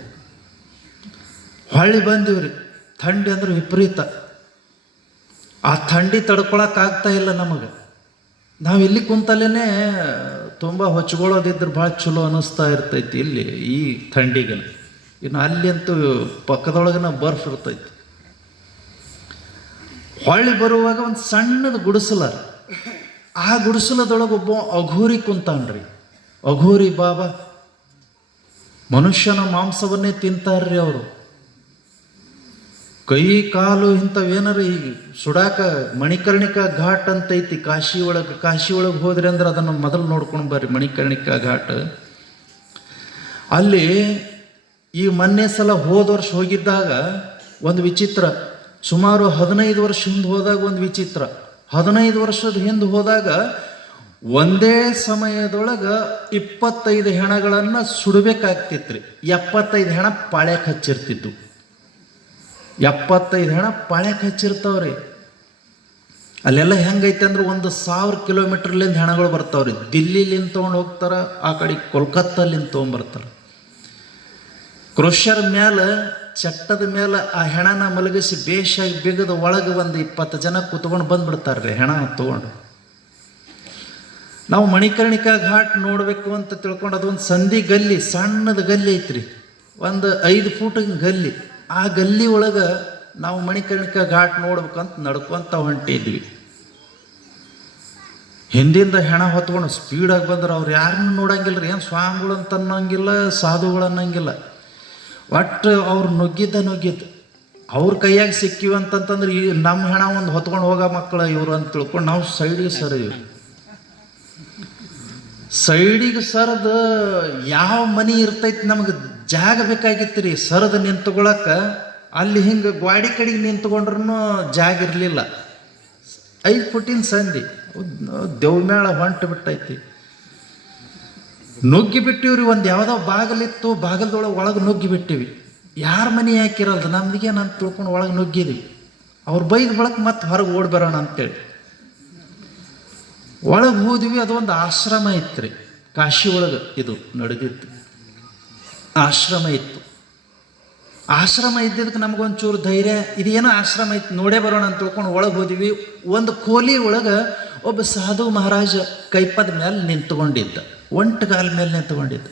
ಹೊಳ್ಳಿ ಬಂದೀವ್ರಿ. ಥಂಡಿ ಅಂದ್ರೆ ವಿಪರೀತ. ಆ ಥಂಡಿ ತಡ್ಕೊಳಕ್ಕಾಗ್ತಾ ಇಲ್ಲ ನಮಗೆ. ನಾವು ಇಲ್ಲಿ ಕುಂತಲ್ಲೇ ತುಂಬ ಹೊಚ್ಕೊಳ್ಳೋದಿದ್ರೆ ಭಾಳ ಚಲೋ ಅನ್ನಿಸ್ತಾ ಇರ್ತೈತಿ ಇಲ್ಲಿ ಈ ಥಂಡಿಗೆ. ಇನ್ನು ಅಲ್ಲಿ ಅಂತೂ ಪಕ್ಕದೊಳಗೆ ಬರ್ಫ್ ಇರ್ತೈತಿ. ಹೊಳ್ಳಿ ಬರುವಾಗ ಒಂದು ಸಣ್ಣದು ಗುಡಿಸಲ. ಆ ಗುಡಿಸಲದೊಳಗೆ ಒಬ್ಬ ಅಘೋರಿ ಕುಂತಾನ್ರಿ. ಅಘೋರಿ ಬಾಬಾ ಮನುಷ್ಯನ ಮಾಂಸವನ್ನೇ ತಿಂತಾರ್ರಿ ಅವರು. ಕೈ ಕಾಲು ಇಂಥವೇನಾರು ಈಗ ಸುಡಾಕ ಮಣಿಕರ್ಣಿಕಾ ಘಾಟ್ ಅಂತೈತಿ ಕಾಶಿ ಒಳಗೆ ಹೋದ್ರಿ ಅಂದ್ರೆ ಅದನ್ನು ಮೊದಲು ನೋಡ್ಕೊಂಡು ಬರ್ರಿ. ಮಣಿಕರ್ಣಿಕಾ ಘಾಟ್ ಅಲ್ಲಿ ಈ ಮೊನ್ನೆ ಸಲ ಹೋದ ವರ್ಷ ಹೋಗಿದ್ದಾಗ ಒಂದು ವಿಚಿತ್ರ. ಸುಮಾರು 15 ವರ್ಷ ಹಿಂದೆ ಹೋದಾಗ ಒಂದು ವಿಚಿತ್ರ. 15 ವರ್ಷದ ಹಿಂದೆ ಹೋದಾಗ ಒಂದೇ ಸಮಯದೊಳಗೆ 25 ಹೆಣಗಳನ್ನು ಸುಡಬೇಕಾಗ್ತಿತ್ತು ರೀ. 75 ಹೆಣ ಪಾಳ್ಯಕ್ಕೆ ಹಚ್ಚಿರ್ತಿದ್ದು. 75 ಹೆಣ ಪಾಳ್ಯಕ್ಕೆ ಹಚ್ಚಿರ್ತಾವ್ರಿ. ಅಲ್ಲೆಲ್ಲ ಹೆಂಗೈತೆ ಅಂದ್ರೆ 1000 ಕಿಲೋಮೀಟರ್ಲಿಂದ ಹೆಣಗಳು ಬರ್ತಾವ್ರಿ. ದಿಲ್ಲಿಲಿಂದ ತೊಗೊಂಡು ಹೋಗ್ತಾರೆ, ಆ ಕಡೆ ಕೋಲ್ಕತ್ತಲ್ಲಿಂದ ತೊಗೊಂಬರ್ತಾರೆ. ಕ್ರಷರ್ ಮೇಲೆ, ಚಟ್ಟದ ಮೇಲೆ ಆ ಹೆಣನ ಮಲಗಿಸಿ ಬೇಷಾಗಿ ಬಿಗದ ಒಳಗೆ ಒಂದು 20 ಜನ ಕೂತ್ಕೊಂಡು ಬಂದ್ಬಿಡ್ತಾರೆ ಹೆಣ ತೊಗೊಂಡು. ನಾವು ಮಣಿಕರ್ಣಿಕಾ ಘಾಟ್ ನೋಡಬೇಕು ಅಂತ ತಿಳ್ಕೊಂಡು ಅದೊಂದು ಸಂಧಿ ಗಲ್ಲಿ, ಸಣ್ಣದ ಗಲ್ಲಿ ಐತ್ರಿ, ಒಂದು 5 ಫೂಟಿನ ಗಲ್ಲಿ. ಆ ಗಲ್ಲಿ ಒಳಗೆ ನಾವು ಮಣಿಕರ್ಣಿಕಾ ಘಾಟ್ ನೋಡ್ಬೇಕಂತ ನಡ್ಕೊಂತ ಹೊಂಟಿದ್ವಿ. ಹಿಂದಿಂದ ಹೆಣ ಹೊತ್ಕೊಂಡು ಸ್ಪೀಡಾಗಿ ಬಂದ್ರೆ ಅವ್ರು ಯಾರನ್ನು ನೋಡಂಗಿಲ್ಲ ರೀ. ಏನು ಸ್ವಾಮಿಗಳು ಅಂತ ಅನ್ನೋಂಗಿಲ್ಲ, ಸಾಧುಗಳು ಅನ್ನೋಂಗಿಲ್ಲ. ಒಟ್ಟು ಅವ್ರು ನುಗ್ಗಿದ್ದು ಅವ್ರ ಕೈಯಾಗ ಸಿಕ್ಕಿವಿ ಅಂತಂತಂದ್ರೆ ಈ ನಮ್ಮ ಹೆಣ ಒಂದು ಹೊತ್ಕೊಂಡು ಹೋಗೋ ಮಕ್ಕಳು ಇವರು ಅಂತ ತಿಳ್ಕೊಂಡು ನಾವು ಸೈಡಿಗೆ ಸರಿದ್ವಿ. ಸೈಡಿಗೆ ಸರದು ಯಾವ ಮನೆ ಇರ್ತೈತಿ ನಮಗೆ ಜಾಗ ಬೇಕಾಗಿತ್ತು ರೀ ಸರದು ನಿಂತ್ಕೊಳಕ್ಕೆ. ಅಲ್ಲಿ ಹಿಂಗೆ ಗ್ವಾಡಿ ಕಡೆಗೆ ನಿಂತ್ಕೊಂಡ್ರೂ ಜಾಗ ಇರಲಿಲ್ಲ. 5 ಫುಟಿನ ಸಂಧಿ, ದೇವ್ಮೇಳ ಹೊಂಟು ಬಿಟ್ಟೈತಿ. ನುಗ್ಗಿ ಬಿಟ್ಟಿವ್ರಿ. ಒಂದು ಯಾವುದೋ ಬಾಗಿಲಿತ್ತು, ಬಾಗಿಲದೊಳಗೆ ಒಳಗೆ ನುಗ್ಗಿ ಬಿಟ್ಟಿವಿ. ಯಾರ ಮನೆ ಹಾಕಿರಲ್ದು ನಮ್ದಿಗೆ ನಾನು ತಿಳ್ಕೊಂಡು ಒಳಗೆ ನುಗ್ಗಿದ್ವಿ. ಅವ್ರು ಬೈದ ಬಳಕ ಮತ್ತೆ ಹೊರಗೆ ಓಡಿ ಬರೋಣ ಅಂತೇಳಿ ಒಳಗೆ ಹೋದ್ವಿ. ಅದು ಒಂದು ಆಶ್ರಮ ಇತ್ತು ರೀ, ಕಾಶಿ ಒಳಗೆ ಇದು ನಡೆದಿತ್ತು. ಆಶ್ರಮ ಇತ್ತು. ಆಶ್ರಮ ಇದ್ದಿದ್ದಕ್ಕೆ ನಮಗೊಂಚೂರು ಧೈರ್ಯ, ಇದೇನೋ ಆಶ್ರಮ ಇತ್ತು ನೋಡೇ ಬರೋಣ ಅಂತ ತಿಳ್ಕೊಂಡು ಒಳಗೆ ಹೋದಿವಿ. ಒಂದು ಕೋಲಿ ಒಳಗೆ ಒಬ್ಬ ಸಾಧು ಮಹಾರಾಜ ಕೈಪದ ಮೇಲೆ ನಿಂತ್ಕೊಂಡಿದ್ದ, ಒಂಟಗಾಲ ಮೇಲೆ ನಿಂತ್ಕೊಂಡಿದ್ದ.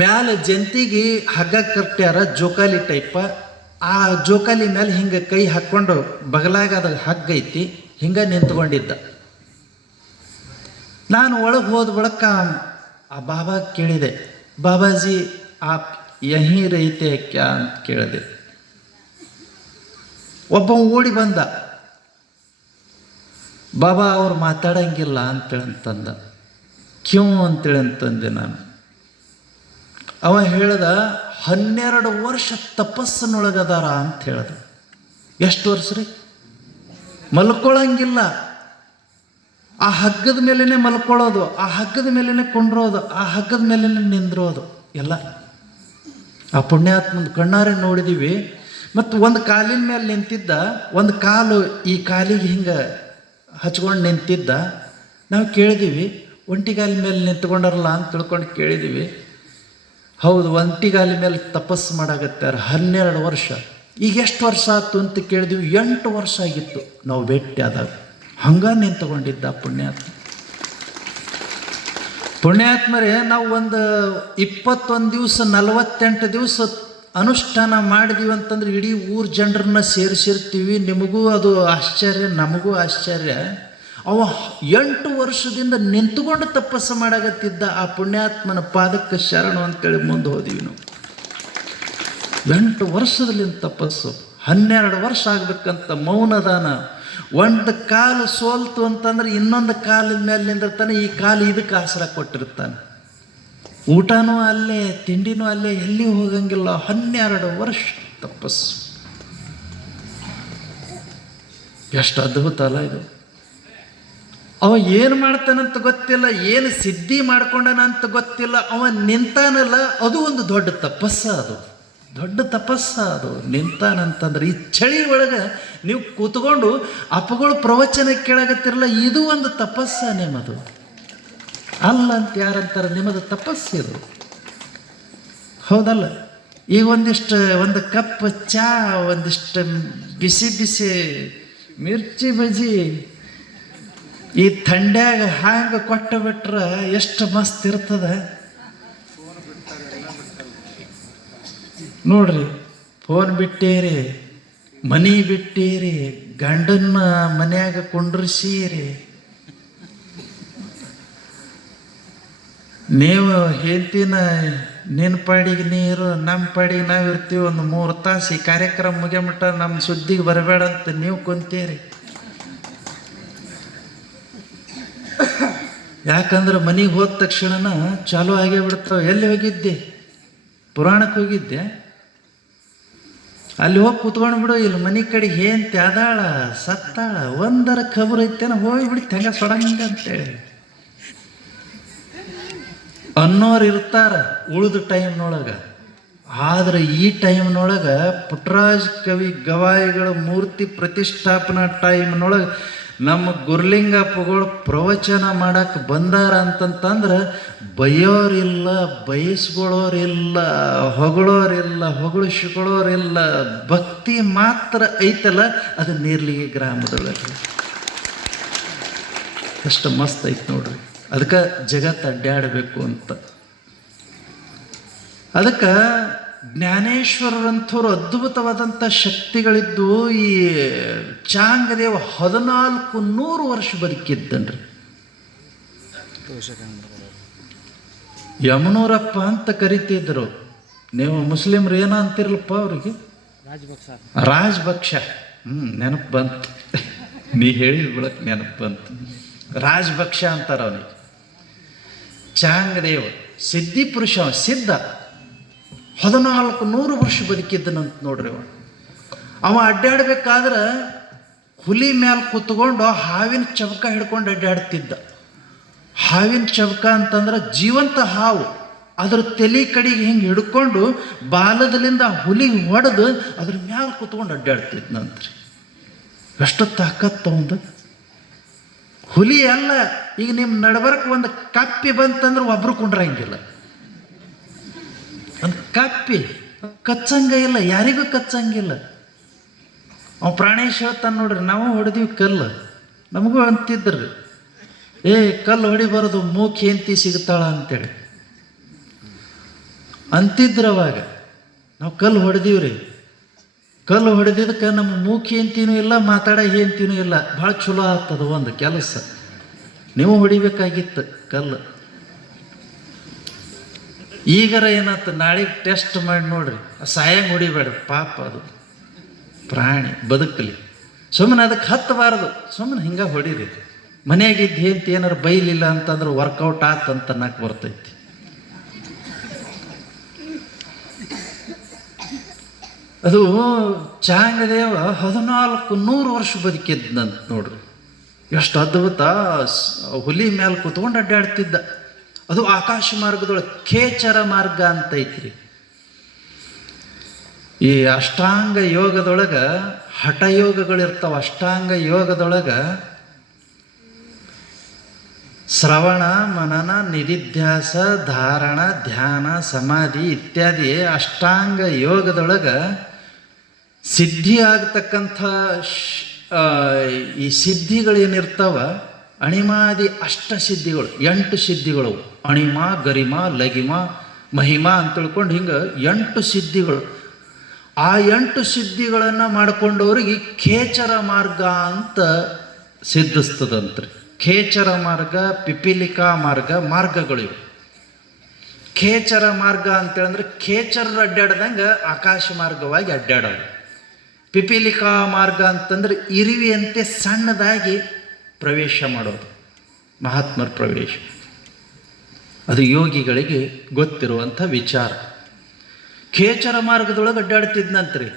ಮ್ಯಾಲೆ ಜಂತಿಗೆ ಹಗ್ಗ ಕಟ್ಟ್ಯಾರ, ಜೋಕಾಲಿ ಟೈಪ. ಆ ಜೋಕಾಲಿ ಮೇಲೆ ಹಿಂಗೆ ಕೈ ಹಾಕ್ಕೊಂಡು ಬಗಲಾಗ ಅದು ಹಗ್ಗ ಐತಿ, ಹಿಂಗೆ ನಿಂತ್ಕೊಂಡಿದ್ದ. ನಾನು ಒಳಗೆ ಹೋದ ಬಳಿಕ ಆ ಬಾಬಾ ಕೇಳಿದೆ, ಬಾಬಾಜಿ ಆಪ್ ಯಹೀ ರಹಿತೆ ಕ್ಯಾ ಅಂತ ಕೇಳಿದೆ. ಒಬ್ಬ ಓಡಿ ಬಂದ, ಬಾಬಾ ಅವ್ರು ಮಾತಾಡಂಗಿಲ್ಲ ಅಂತೇಳಂತಂದ. ಕ್ಯೂ ಅಂತೇಳಿ ಅಂತಂದೆ ನಾನು. ಅವ ಹೇಳ್ದ 12 ವರ್ಷ ತಪಸ್ಸಿನೊಳಗದಾರ ಅಂತ ಹೇಳ್ದ. ಎಷ್ಟು ವರ್ಷ ರೀ? ಮಲ್ಕೊಳ್ಳಂಗಿಲ್ಲ, ಆ ಹಗ್ಗದ ಮೇಲೇ ಮಲ್ಕೊಳ್ಳೋದು, ಆ ಹಗ್ಗದ ಮೇಲೇ ಕೊಂಡ್ರೋದು, ಆ ಹಗ್ಗದ ಮೇಲೇ ನಿಂದ್ರೋದು ಎಲ್ಲ ಆ ಪುಣ್ಯಾತ್ಮನ ಕಣ್ಣಾರೆ ನೋಡಿದೀವಿ. ಮತ್ತು ಒಂದು ಕಾಲಿನ ಮೇಲೆ ನಿಂತಿದ್ದ, ಒಂದು ಕಾಲು ಈ ಕಾಲಿಗೆ ಹಿಂಗೆ ಹಚ್ಕೊಂಡು ನಿಂತಿದ್ದ. ನಾವು ಕೇಳಿದೀವಿ, ಒಂಟಿಗಾಲಿ ಮೇಲೆ ನಿಂತ್ಕೊಂಡಾರಲ್ಲ ಅಂತ ತಿಳ್ಕೊಂಡು ಕೇಳಿದ್ದೀವಿ. ಹೌದು, ಒಂಟಿಗಾಲಿ ಮೇಲೆ ತಪಸ್ಸು ಮಾಡಾಕತ್ತಾರೆ 12 ವರ್ಷ. ಈಗ ಎಷ್ಟು ವರ್ಷ ಆಯ್ತು ಅಂತ ಕೇಳಿದ್ವಿ. 8 ವರ್ಷ ಆಗಿತ್ತು ನಾವು ಭೇಟಿ ಆದಾಗ. ಹಂಗ ನಿಂತ್ಕೊಂಡಿದ್ದ ಪುಣ್ಯಾತ್ಮರೇ. ನಾವು ಒಂದು 21 ದಿವಸ 48 ದಿವಸ ಅನುಷ್ಠಾನ ಮಾಡಿದೀವಿ ಅಂತಂದ್ರೆ ಇಡೀ ಊರ ಜನರನ್ನ ಸೇರಿಸಿರ್ತೀವಿ. ನಿಮಗೂ ಅದು ಆಶ್ಚರ್ಯ, ನಮಗೂ ಆಶ್ಚರ್ಯ. ಅವ 8 ವರ್ಷದಿಂದ ನಿಂತುಕೊಂಡು ತಪಸ್ಸು ಮಾಡಾಕತ್ತಿದ್ದ. ಆ ಪುಣ್ಯಾತ್ಮನ ಪಾದಕ್ಕೆ ಶರಣು ಅಂತೇಳಿ ಮುಂದೆ ಹೋದೀವಿ ನಾವು. 8 ವರ್ಷದಲ್ಲಿ ತಪಸ್ಸು, 12 ವರ್ಷ ಆಗ್ಬೇಕಂತ ಮೌನದಾನ. ಒಂದು ಕಾಲು ಸೋಲ್ತು ಅಂತಂದ್ರೆ ಇನ್ನೊಂದು ಕಾಲಿನ ಮೇಲೆ ನಿಂದಿರ್ತಾನೆ. ಈ ಕಾಲು ಇದಕ್ಕೆ ಆಸರ ಕೊಟ್ಟಿರ್ತಾನೆ. ಊಟನೂ ಅಲ್ಲೇ, ತಿಂಡಿನೂ ಅಲ್ಲೇ, ಎಲ್ಲಿ ಹೋಗಂಗಿಲ್ಲ. 12 ವರ್ಷ ತಪಸ್ಸು. ಎಷ್ಟು ಅದ್ಭುತ ಅಲ್ಲ ಇದು. ಅವ ಏನು ಮಾಡ್ತಾನಂತ ಗೊತ್ತಿಲ್ಲ, ಏನು ಸಿದ್ಧಿ ಮಾಡ್ಕೊಂಡನ ಅಂತ ಗೊತ್ತಿಲ್ಲ. ಅವ ನಿಂತಾನಲ್ಲ, ಅದು ಒಂದು ದೊಡ್ಡ ತಪಸ್ಸ. ಅದು ದೊಡ್ಡ ತಪಸ್ಸ. ಅದು ನಿಂತಾನಂತಂದ್ರೆ ಈ ಚಳಿ ಒಳಗೆ ನೀವು ಕೂತ್ಕೊಂಡು ಅಪ್ಪಗಳು ಪ್ರವಚನ ಕೇಳಾಗತ್ತಿರಲ್ಲ, ಇದು ಒಂದು ತಪಸ್ಸ ನಿಮ್ಮದು. ಅಲ್ಲ ಅಂತ ಯಾರಂತಾರೆ? ನಿಮ್ಮದು ತಪಸ್ಸಿದು, ಹೌದಲ್ಲ? ಈಗ ಒಂದು ಕಪ್ ಚಾ, ಒಂದಿಷ್ಟು ಬಿಸಿ ಬಿಸಿ ಮಿರ್ಚಿ ಬಜ್ಜಿ ಈ ಥಂಡ್ಯಾಗ ಹ್ಯಾಂಗೆ ಕೊಟ್ಟು ಬಿಟ್ರೆ ಎಷ್ಟು ಮಸ್ತ್ ಇರ್ತದೆ ನೋಡ್ರಿ. ಫೋನ್ ಬಿಟ್ಟೇರಿ, ಮನೆ ಬಿಟ್ಟೇರಿ, ಗಂಡನ್ನ ಮನ್ಯಾಗ ಕುಂಡ್ರಿಸೀರಿ, ನೀವು ಹೇಳ್ತೀನ ನಿನ್ನ ಪಾಡಿಗೆ ನೀರು, ನಮ್ಮ ಪಾಡಿಗೆ ನಾವು ಇರ್ತೀವಿ. ಒಂದು 3 ತಾಸು ಈ ಕಾರ್ಯಕ್ರಮ ಮುಗಿಯಮಟ್ಟ ನಮ್ಮ ಸುದ್ದಿಗೆ ಬರಬೇಡ ಅಂತ ನೀವು ಕುಂತೀರಿ. ಯಾಕಂದ್ರೆ ಮನೆಗೆ ಹೋದ ತಕ್ಷಣ ಚಾಲು ಆಗೇ ಬಿಡ್ತಾವೆ. ಎಲ್ಲಿ ಹೋಗಿದ್ದೆ? ಪುರಾಣಕ್ಕೆ ಹೋಗಿದ್ದೆ. ಅಲ್ಲಿ ಹೋಗಿ ಕೂತ್ಕೊಂಡು ಬಿಡು. ಇಲ್ಲಿ ಮನೆ ಕಡೆ ಏನ್ ತ್ಯಾದಾಳ ಸತ್ತಾಳ ಒಂದರ ಖಬರ್ ಐತೇನ, ಹೋಗಿಬಿಡಿ ತೆಂಗ ಸೊಡಂಗ ಅಂತೇಳಿ ಅನ್ನೋರು ಇರ್ತಾರ ಉಳಿದ ಟೈಮ್ನೊಳಗೆ. ಆದ್ರೆ ಈ ಟೈಮ್ನೊಳಗೆ ಪುಟ್ಟರಾಜ್ ಕವಿ ಗವಾಯಿಗಳ ಮೂರ್ತಿ ಪ್ರತಿಷ್ಠಾಪನಾ ಟೈಮ್ನೊಳಗೆ ನಮ್ಮ ಗುರುಲಿಂಗಪ್ಪಗಳು ಪ್ರವಚನ ಮಾಡಕ್ಕೆ ಬಂದಾರ ಅಂತಂತಂದ್ರೆ ಬೈಯೋರಿಲ್ಲ, ಬಯಸ್ಕೊಳ್ಳೋರಿಲ್ಲ, ಹೊಗಳೋರಿಲ್ಲ, ಹೊಗಳಿಸ್ಕೊಳ್ಳೋರಿಲ್ಲ. ಭಕ್ತಿ ಮಾತ್ರ ಐತಲ್ಲ, ಅದು ನೀರ್ಲಿಗೆ ಗ್ರಾಮದೊಳಗೆ. ಅಷ್ಟು ಮಸ್ತ್ ಐತೆ ನೋಡ್ರಿ. ಅದಕ್ಕೆ ಜಗತ್ತು ಅಡ್ಡಾಡಬೇಕು ಅಂತ. ಅದಕ್ಕೆ ಜ್ಞಾನೇಶ್ವರರಂಥವ್ರು ಅದ್ಭುತವಾದಂಥ ಶಕ್ತಿಗಳಿದ್ದು ಈ ಚಾಂಗದೇವ 1400 ವರ್ಷ ಬದುಕಿದ್ದನ್ರಿ. ಯಮನೂರಪ್ಪ ಅಂತ ಕರಿತಿದ್ರು. ನೀವು ಮುಸ್ಲಿಮ್ರು ಏನೋ ಅಂತಿರಲ್ಪ ಅವ್ರಿಗೆ? ರಾಜಭಕ್ಷ. ನೆನಪು ಬಂತು, ನೀ ಹೇಳಿದ ಬಿಡಕ್ಕೆ ನೆನಪು ಬಂತು. ರಾಜಭಕ್ಷ ಅಂತಾರ ಅವನಿಗೆ. ಚಾಂಗದೇವ ಸಿದ್ಧಿ ಪುರುಷ, ಸಿದ್ಧ. 1400 ವರ್ಷ ಬದುಕಿದ್ದನಂತ ನೋಡ್ರಿ. ಅವ ಅಡ್ಡಾಡ್ಬೇಕಾದ್ರೆ ಹುಲಿ ಮ್ಯಾಲ ಕೂತ್ಕೊಂಡು ಹಾವಿನ ಚಬಕ ಹಿಡ್ಕೊಂಡು ಅಡ್ಡಾಡ್ತಿದ್ದ. ಹಾವಿನ ಚಬಕ ಅಂತಂದ್ರೆ ಜೀವಂತ ಹಾವು. ಅದ್ರ ತಲೆ ಕಡೆಗೆ ಹಿಂಗೆ ಹಿಡ್ಕೊಂಡು ಬಾಲದಲ್ಲಿಂದ ಹುಲಿಗೆ ಹೊಡೆದು ಅದ್ರ ಮ್ಯಾಲ ಕೂತ್ಕೊಂಡು ಅಡ್ಡಾಡ್ತಿದ್ನಂತ್ರಿ. ಎಷ್ಟು ತಾಕತ್ತು ಒಂದು. ಹುಲಿ ಅಲ್ಲ. ಈಗ ನಿಮ್ಮ ನಡಬರ್ಕ್ ಒಂದು ಕಪ್ಪಿ ಬಂತಂದ್ರೆ ಒಬ್ರು ಕುಂಡ್ರಂಗಿಲ್ಲ. ಒಂದು ಕಪ್ಪಿ ಕಚ್ಚಂಗ ಇಲ್ಲ, ಯಾರಿಗೂ ಕಚ್ಚಂಗಿಲ್ಲ. ಅವ ಪ್ರಾಣೇಶ್ ಹೇಳ್ತಾನೆ ನೋಡ್ರಿ, ನಾವು ಹೊಡೆದೀವಿ ಕಲ್ಲು. ನಮಗೂ ಅಂತಿದ್ರಿ, ಕಲ್ಲು ಹೊಡಿಬಾರದು, ಮೂಕ್ ಹೆಂಡತಿ ಸಿಗ್ತಾಳ ಅಂತೇಳಿ ಅಂತಿದ್ರು ಅವಾಗ. ನಾವು ಕಲ್ಲು ಹೊಡೆದೀವ್ರಿ. ಕಲ್ಲು ಹೊಡೆದಿದ್ದಕ್ಕೆ ನಮ್ಮ ಮೂಕ್ ಹೆಂಡ್ತಿನೂ ಇಲ್ಲ, ಮಾತಾಡೋ ಹೆಂಡ್ತಿನೂ ಇಲ್ಲ. ಭಾಳ ಚಲೋ ಆಗ್ತದ ಒಂದು ಕೆಲಸ. ನೀವು ಹೊಡಿಬೇಕಾಗಿತ್ತು ಕಲ್ಲು. ಈಗರ ಏನಾಯ್ತು, ನಾಳೆಗೆ ಟೆಸ್ಟ್ ಮಾಡಿ ನೋಡ್ರಿ, ಸಾಯಂಗೆ ಹೊಡಿಬೇಡ ಪಾಪ. ಅದು ಪ್ರಾಣಿ ಬದುಕಲಿ, ಸುಮ್ಮನೆ ಅದಕ್ಕೆ ಹತ್ತಬಾರ್ದು, ಸುಮ್ಮನೆ ಹಿಂಗೆ ಹೊಡೀರಿ. ಮನೆಯಾಗಿದ್ದು ಹೆಂತ ಏನಾರು ಬೈಲಿಲ್ಲ ಅಂತಂದ್ರೆ ವರ್ಕೌಟ್ ಆತಂತ ಅನ್ನಕ್ಕೆ ಬರ್ತೈತಿ. ಅದು ಚಾಂಗದೇವ 1400 ವರ್ಷ ಬದುಕಿದ್ನಂತ ನೋಡ್ರಿ. ಎಷ್ಟು ಅದ್ಭುತ. ಹುಲಿ ಮೇಲೆ ಕೂತ್ಕೊಂಡು ಅಡ್ಡಾಡ್ತಿದ್ದ. ಅದು ಆಕಾಶ ಮಾರ್ಗದೊಳಗೆ ಖೇಚರ ಮಾರ್ಗ ಅಂತ ಐತ್ರಿ. ಈ ಅಷ್ಟಾಂಗ ಯೋಗದೊಳಗೆ ಹಠಯೋಗಗಳಿರ್ತಾವ. ಅಷ್ಟಾಂಗ ಯೋಗದೊಳಗೆ ಶ್ರವಣ, ಮನನ, ನಿಧಿಧ್ಯಾಸ, ಧಾರಣ, ಧ್ಯಾನ, ಸಮಾಧಿ ಇತ್ಯಾದಿ ಅಷ್ಟಾಂಗ ಯೋಗದೊಳಗೆ ಸಿದ್ಧಿ ಆಗ್ತಕ್ಕಂಥ ಈ ಸಿದ್ಧಿಗಳೇನಿರ್ತಾವ, ಅಣಿಮಾದಿ ಅಷ್ಟಸಿದ್ಧಿಗಳು, 8 ಸಿದ್ಧಿಗಳು. ಅಣಿಮ, ಗರಿಮ, ಲಗಿಮ, ಮಹಿಮಾ ಅಂತ ತಿಳ್ಕೊಂಡು ಹಿಂಗೆ 8 ಸಿದ್ಧಿಗಳು. ಆ 8 ಸಿದ್ಧಿಗಳನ್ನು ಮಾಡಿಕೊಂಡವ್ರಿಗೆ ಖೇಚರ ಮಾರ್ಗ ಅಂತ ಸಿದ್ಧಿಸ್ತದಂತ್ರಿ. ಖೇಚರ ಮಾರ್ಗ, ಪಿಪೀಲಿಕಾ ಮಾರ್ಗ, ಮಾರ್ಗಗಳಿವೆ. ಖೇಚರ ಮಾರ್ಗ ಅಂತೇಳಂದ್ರೆ ಖೇಚರ ಅಡ್ಡಾಡ್ದಂಗೆ ಆಕಾಶ ಮಾರ್ಗವಾಗಿ ಅಡ್ಡಾಡೋದು. ಪಿಪೀಲಿಕಾ ಮಾರ್ಗ ಅಂತಂದ್ರೆ ಇರುವಿಯಂತೆ ಸಣ್ಣದಾಗಿ ಪ್ರವೇಶ ಮಾಡೋದು, ಮಹಾತ್ಮರ ಪ್ರವೇಶ. ಅದು ಯೋಗಿಗಳಿಗೆ ಗೊತ್ತಿರುವಂಥ ವಿಚಾರ. ಖೇಚರ ಮಾರ್ಗದೊಳಗೆ ಅಡ್ಡಾಡ್ತಿದ್ನಂತ್ರಿ.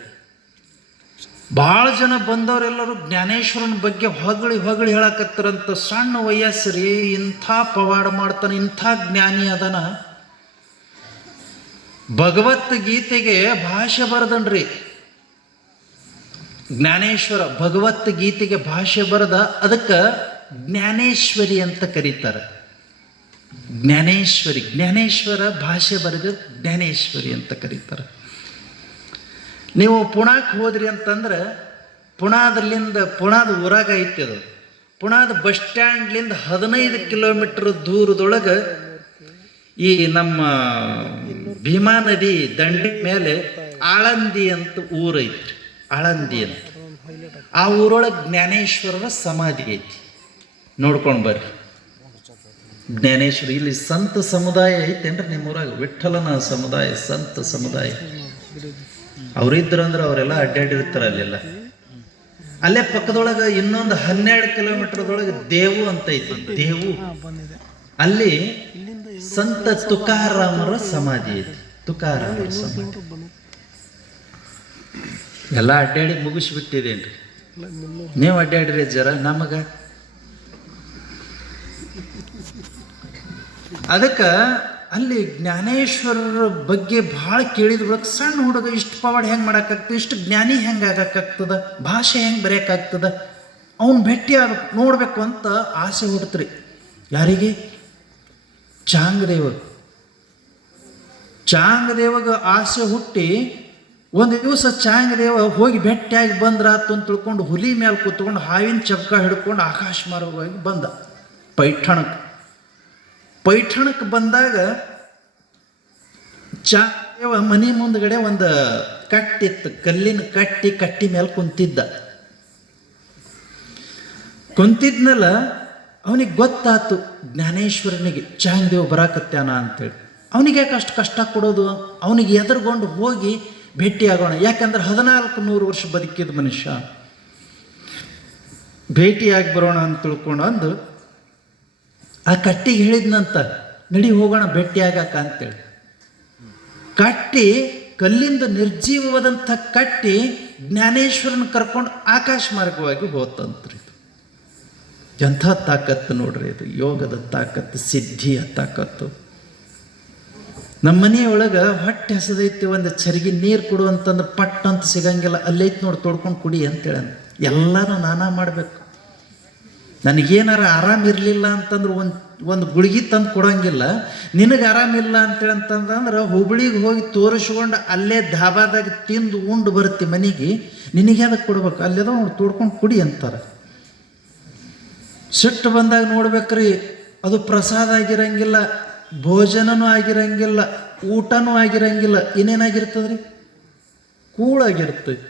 ಭಾಳ ಜನ ಬಂದವರೆಲ್ಲರೂ ಜ್ಞಾನೇಶ್ವರನ ಬಗ್ಗೆ ಹೊಗಳಿ ಹೇಳಕತ್ತಿರಂತ. ಸಣ್ಣ ವಯಸ್ಸರಿ ಇಂಥ ಪವಾಡ ಮಾಡ್ತಾನೆ, ಇಂಥ ಜ್ಞಾನಿ ಅದನ. ಭಗವದ್ಗೀತೆಗೆ ಭಾಷೆ ಬರೆದನ್ರಿ ಜ್ಞಾನೇಶ್ವರ. ಭಗವದ್ಗೀತೆಗೆ ಭಾಷೆ ಬರೆದ. ಅದಕ್ಕೆ ಜ್ಞಾನೇಶ್ವರಿ ಅಂತ ಕರೀತಾರೆ. ಜ್ಞಾನೇಶ್ವರಿ, ಜ್ಞಾನೇಶ್ವರ ಭಾಷೆ ಬರೆದ ಜ್ಞಾನೇಶ್ವರಿ ಅಂತ ಕರೀತಾರೆ. ನೀವು ಪುಣಾಕ್ಕೆ ಹೋದ್ರಿ ಅಂತಂದ್ರೆ ಪುಣಾದ ಊರಾಗ ಐತಿ ಅದು. ಪುಣಾದ ಬಸ್ ಸ್ಟ್ಯಾಂಡ್ಲಿಂದ 15 ಕಿಲೋಮೀಟರ್ ದೂರದೊಳಗೆ ಈ ನಮ್ಮ ಭೀಮಾ ನದಿ ದಂಡಿ ಮೇಲೆ ಆಳಂದಿ ಅಂತ ಊರೈತಿ. ಆಳಂದಿ ಅಂತ ಆ ಊರೊಳಗೆ ಜ್ಞಾನೇಶ್ವರರ ಸಮಾಧಿ ಐತಿ. ನೋಡ್ಕೊಂಡು ಬರ್ರಿ ಜ್ಞಾನೇಶ್ವರಿ. ಇಲ್ಲಿ ಸಂತ ಸಮುದಾಯ ಐತೇನ್ರಿ ನಿಮ್ಮೂರಾಗ? ವಿಠ್ಠಲನ ಸಮುದಾಯ, ಸಂತ ಸಮುದಾಯ ಅವರಿದ್ರು ಅಂದ್ರೆ ಅವರೆಲ್ಲ ಅಡ್ಡಾಡಿರ್ತಾರೆ ಅಲ್ಲೆಲ್ಲ. ಅಲ್ಲೇ ಪಕ್ಕದೊಳಗೆ ಇನ್ನೊಂದು 12 ಕಿಲೋಮೀಟರ್ದೊಳಗೆ ದೇವು ಅಂತ ಐತಿ. ದೇವು ಅಲ್ಲಿ ಸಂತ ತುಕಾರಾಮರ ಸಮಾಧಿ ಐತಿ. ತುಕಾರಾಮರ ಸಮಾಧಿ ಎಲ್ಲ ಅಡ್ಡಾಡಿ ಮುಗಿಸ್ಬಿಟ್ಟಿದೇನ್ರಿ. ನೀವು ಅಡ್ಡಾಡ್ರಿ ಜರ. ನಮಗೆ ಅದಕ್ಕೆ ಅಲ್ಲಿ ಜ್ಞಾನೇಶ್ವರರ ಬಗ್ಗೆ ಭಾಳ ಕೇಳಿದ ಬಳಿಕ ಸಣ್ಣ ಹುಡುಗ ಇಷ್ಟು ಪವಾಡ ಹೆಂಗೆ ಮಾಡೋಕ್ಕಾಗ್ತದೆ, ಇಷ್ಟು ಜ್ಞಾನಿ ಹೆಂಗೆ ಆಗೋಕ್ಕಾಗ್ತದ, ಭಾಷೆ ಹೆಂಗೆ ಬರೆಯೋಕ್ಕಾಗ್ತದ, ಅವನು ಭೇಟಿ ಆಗಬೇಕು ನೋಡಬೇಕು ಅಂತ ಆಸೆ ಹುಡ್ತ್ರಿ. ಯಾರಿಗೆ? ಚಾಂಗದೇವಾಗ ಆಸೆ ಹುಟ್ಟಿ ಒಂದು ದಿವಸ ಚಾಂಗದೇವ ಹೋಗಿ ಭೇಟಿಯಾಗಿ ಬಂದ್ರಾತು ಅಂತ ತಿಳ್ಕೊಂಡು ಹುಲಿ ಮೇಲೆ ಕೂತ್ಕೊಂಡು ಹಾವಿನ ಚಪ್ಕ ಹಿಡ್ಕೊಂಡು ಆಕಾಶ ಮಾರ್ಗವಾಗಿ ಬಂದ ಪೈಠಣಕ್ಕೆ ಬಂದಾಗ ಚಾಂಗದೇವ ಮನೆ ಮುಂದ್ಗಡೆ ಒಂದು ಕಟ್ಟಿತ್ತು, ಕಲ್ಲಿನ ಕಟ್ಟಿ ಮೇಲೆ ಕುಂತಿದ್ನಲ್ಲ. ಅವನಿಗೆ ಗೊತ್ತಾತು ಜ್ಞಾನೇಶ್ವರನಿಗೆ ಚಾಂಗದೇವ ಬರಾಕತ್ಯಾನ ಅಂತೇಳಿ. ಅವನಿಗೆ ಯಾಕೆ ಅಷ್ಟು ಕಷ್ಟ ಕೊಡೋದು? ಅವನಿಗೆ ಎದುರುಗೊಂಡು ಹೋಗಿ ಭೇಟಿಯಾಗೋಣ. ಯಾಕಂದ್ರೆ 1400 ವರ್ಷ ಬದುಕಿದ ಮನುಷ್ಯ, ಭೇಟಿಯಾಗಿ ಬರೋಣ ಅಂತ ತಿಳ್ಕೊಂಡು ಅಂದು ಆ ಕಟ್ಟಿಗೆ ಹೇಳಿದ್ನಂತ, ನಡಿ ಹೋಗೋಣ ಭೇಟಿಯಾಗಾಕ ಅಂತೇಳಿ. ಕಲ್ಲಿಂದ ನಿರ್ಜೀವವಾದಂಥ ಕಟ್ಟಿ ಜ್ಞಾನೇಶ್ವರನ ಕರ್ಕೊಂಡು ಆಕಾಶ ಮಾರ್ಗವಾಗಿ ಹೋತಂತ್ರಿ. ಎಂಥ ತಾಕತ್ತು ನೋಡ್ರಿ ಇದು, ಯೋಗದ ತಾಕತ್ತು, ಸಿದ್ಧಿಯ ತಾಕತ್ತು. ನಮ್ಮ ಮನೆಯೊಳಗೆ ಹೊಟ್ಟೆ ಹಸದೈತಿ, ಒಂದು ಚರಿಗೆ ನೀರು ಕೊಡು ಅಂತಂದ್ರೆ ಪಟ್ ಅಂತ ಸಿಗಂಗಿಲ್ಲ. ಅಲ್ಲೈತಿ ನೋಡಿ ತೊಡ್ಕೊಂಡು ಕುಡಿ ಅಂತೇಳ. ಎಲ್ಲನೂ ನಾನಾ ಮಾಡಬೇಕು. ನನಗೇನಾರ ಆರಾಮಿರಲಿಲ್ಲ ಅಂತಂದ್ರೆ ಒಂದು ಗುಳಿಗೆ ತಂದು ಕೊಡೋಂಗಿಲ್ಲ. ನಿನಗೆ ಆರಾಮಿಲ್ಲ ಅಂತೇಳಂತಂದ್ರೆ ಹುಬ್ಳಿಗೆ ಹೋಗಿ ತೋರಿಸ್ಕೊಂಡು ಅಲ್ಲೇ ಧಾಬಾದಾಗ ತಿಂದು ಉಂಡು ಬರುತ್ತೆ ಮನೆಗೆ. ನಿನಗೆ ಅದಕ್ಕೆ ಕೊಡ್ಬೇಕು, ಅಲ್ಲೇದೋ ನೋಡಿ ತೋಡ್ಕೊಂಡು ಕುಡಿ ಅಂತಾರೆ. ಸಿಟ್ಟು ಬಂದಾಗ ನೋಡ್ಬೇಕ್ರಿ, ಅದು ಪ್ರಸಾದ ಆಗಿರಂಗಿಲ್ಲ, ಭೋಜನನೂ ಆಗಿರಂಗಿಲ್ಲ, ಊಟನೂ ಆಗಿರಂಗಿಲ್ಲ. ಇನ್ನೇನಾಗಿರ್ತದ್ರಿ? ಕೂಳಾಗಿರ್ತೈತಿ.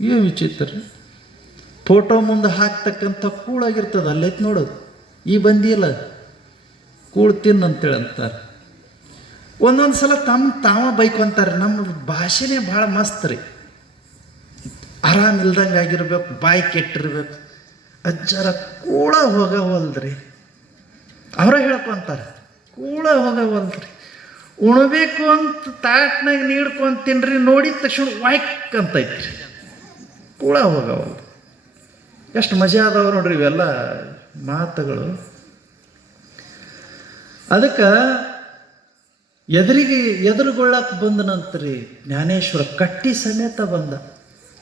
ಏನು ವಿಚಿತ್ರ ರೀ. ಫೋಟೋ ಮುಂದೆ ಹಾಕ್ತಕ್ಕಂಥ ಕೂಳಾಗಿರ್ತದೆ. ಅಲ್ಲೈತಿ ನೋಡೋದು. ಈ ಬಂದಿಲ್ಲ ಕೂಳು ತಿನ್ನಂತೇಳಿ ಅಂತಾರೆ. ಒಂದೊಂದು ಸಲ ತಾವ ಬೈಕೊಂತಾರೆ. ನಮ್ಮ ಭಾಷೆನೇ ಭಾಳ ಮಸ್ತ್ ರೀ. ಆರಾಮಿಲ್ದಂಗೆ ಆಗಿರ್ಬೇಕು, ಬಾಯಿ ಕೆಟ್ಟಿರ್ಬೇಕು. ಅಜ್ಜರ ಕೂಡ ಹೋಗವಲ್ದ್ರಿ, ಅವರ ಹೇಳ್ಕೊತಾರೆ, ಕೂಡ ಹೋಗವಲ್ದ್ರಿ. ಉಣಬೇಕು ಅಂತ ತಾಟ್ನಾಗ ನೀಡ್ಕೊಂಡು ತಿನ್ರಿ, ನೋಡಿದ ತಕ್ಷಣ ವಾಯ್ಕ್ ಅಂತೈತ್ರಿ, ಕೂಡ ಹೋಗವಲ್ದು. ಎಷ್ಟು ಮಜಾ ಅದಾವ ನೋಡ್ರಿ ಇವೆಲ್ಲ ಮಾತುಗಳು. ಅದಕ್ಕೆ ಎದುರುಗೊಳ್ಳಕ್ಕೆ ಬಂದನಂತ್ರಿ ಜ್ಞಾನೇಶ್ವರ, ಕಟ್ಟಿ ಸಮೇತ ಬಂದ.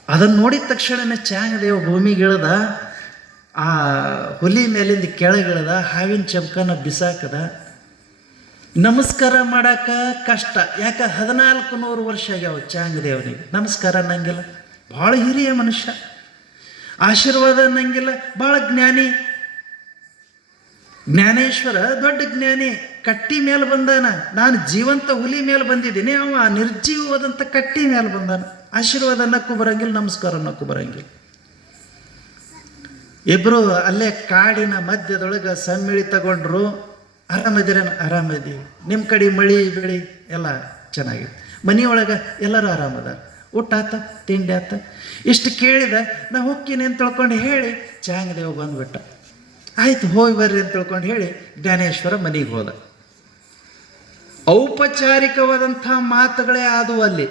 ಅದನ್ನು ನೋಡಿದ ತಕ್ಷಣನೇ ಚಾಂಗದೇವ ಭೂಮಿಗೆ ಇಳ್ದ, ಆ ಹುಲಿ ಮೇಲಿಂದ ಕೆಳಗಿಳ್ದ, ಹಾವಿನ ಚಮಕನ ಬಿಸಾಕದ. ನಮಸ್ಕಾರ ಮಾಡಕ್ಕೆ ಕಷ್ಟ, ಯಾಕೆ 1400 ವರ್ಷ ಆಗ್ಯಾವ ಚಾಂಗದೇವನಿಗೆ. ನಮಸ್ಕಾರ ಅನ್ನಂಗಿಲ್ಲ, ಭಾಳ ಹಿರಿಯ ಮನುಷ್ಯ. ಆಶೀರ್ವಾದ ಅನ್ನಂಗಿಲ್ಲ, ಭಾಳ ಜ್ಞಾನಿ. ಜ್ಞಾನೇಶ್ವರ ದೊಡ್ಡ ಜ್ಞಾನಿ. ಕಟ್ಟಿ ಮೇಲೆ ಬಂದಾನ, ನಾನು ಜೀವಂತ ಹುಲಿ ಮೇಲೆ ಬಂದಿದ್ದೀನಿ, ಅವ ನಿರ್ಜೀವವಾದಂಥ ಕಟ್ಟಿ ಮೇಲೆ ಬಂದಾನ. ಆಶೀರ್ವಾದ ಅನ್ನಕ್ಕೂ ಬರಂಗಿಲ್ಲ, ನಮಸ್ಕಾರ ಅನ್ನಕ್ಕೂ ಬರಂಗಿಲ್ಲ. ಇಬ್ಬರು ಅಲ್ಲೇ ಕಾಡಿನ ಮಧ್ಯದೊಳಗೆ ಸಮ್ಮಿಳಿತಗೊಂಡ್ರು. ಆರಾಮದಿರೇನು? ಆರಾಮದೀವಿ. ನಿಮ್ಮ ಕಡೆ ಮಳಿ ಬೆಳಿ ಎಲ್ಲ ಚೆನ್ನಾಗಿದೆ? ಮನೆಯೊಳಗೆ ಎಲ್ಲರೂ ಆರಾಮದ? ಊಟ ಆತ, ತಿಂಡಿ ಆತ? ಇಷ್ಟು ಕೇಳಿದ. ನಾ ಹೋಗ್ತೀನಿ ಅಂತ ತಿಳ್ಕೊಂಡು ಹೇಳಿ ಚಾಂಗದೇವ ಬಂದುಬಿಟ್ಟ. ಆಯ್ತು ಹೋಗಿ ಬರ್ರಿ ಅಂತ ತಿಳ್ಕೊಂಡು ಹೇಳಿ ಜ್ಞಾನೇಶ್ವರ ಮನೆಗೆ ಹೋದ. ಔಪಚಾರಿಕವಾದಂಥ ಮಾತುಗಳೇ ಆದವು ಅಲ್ಲಿ,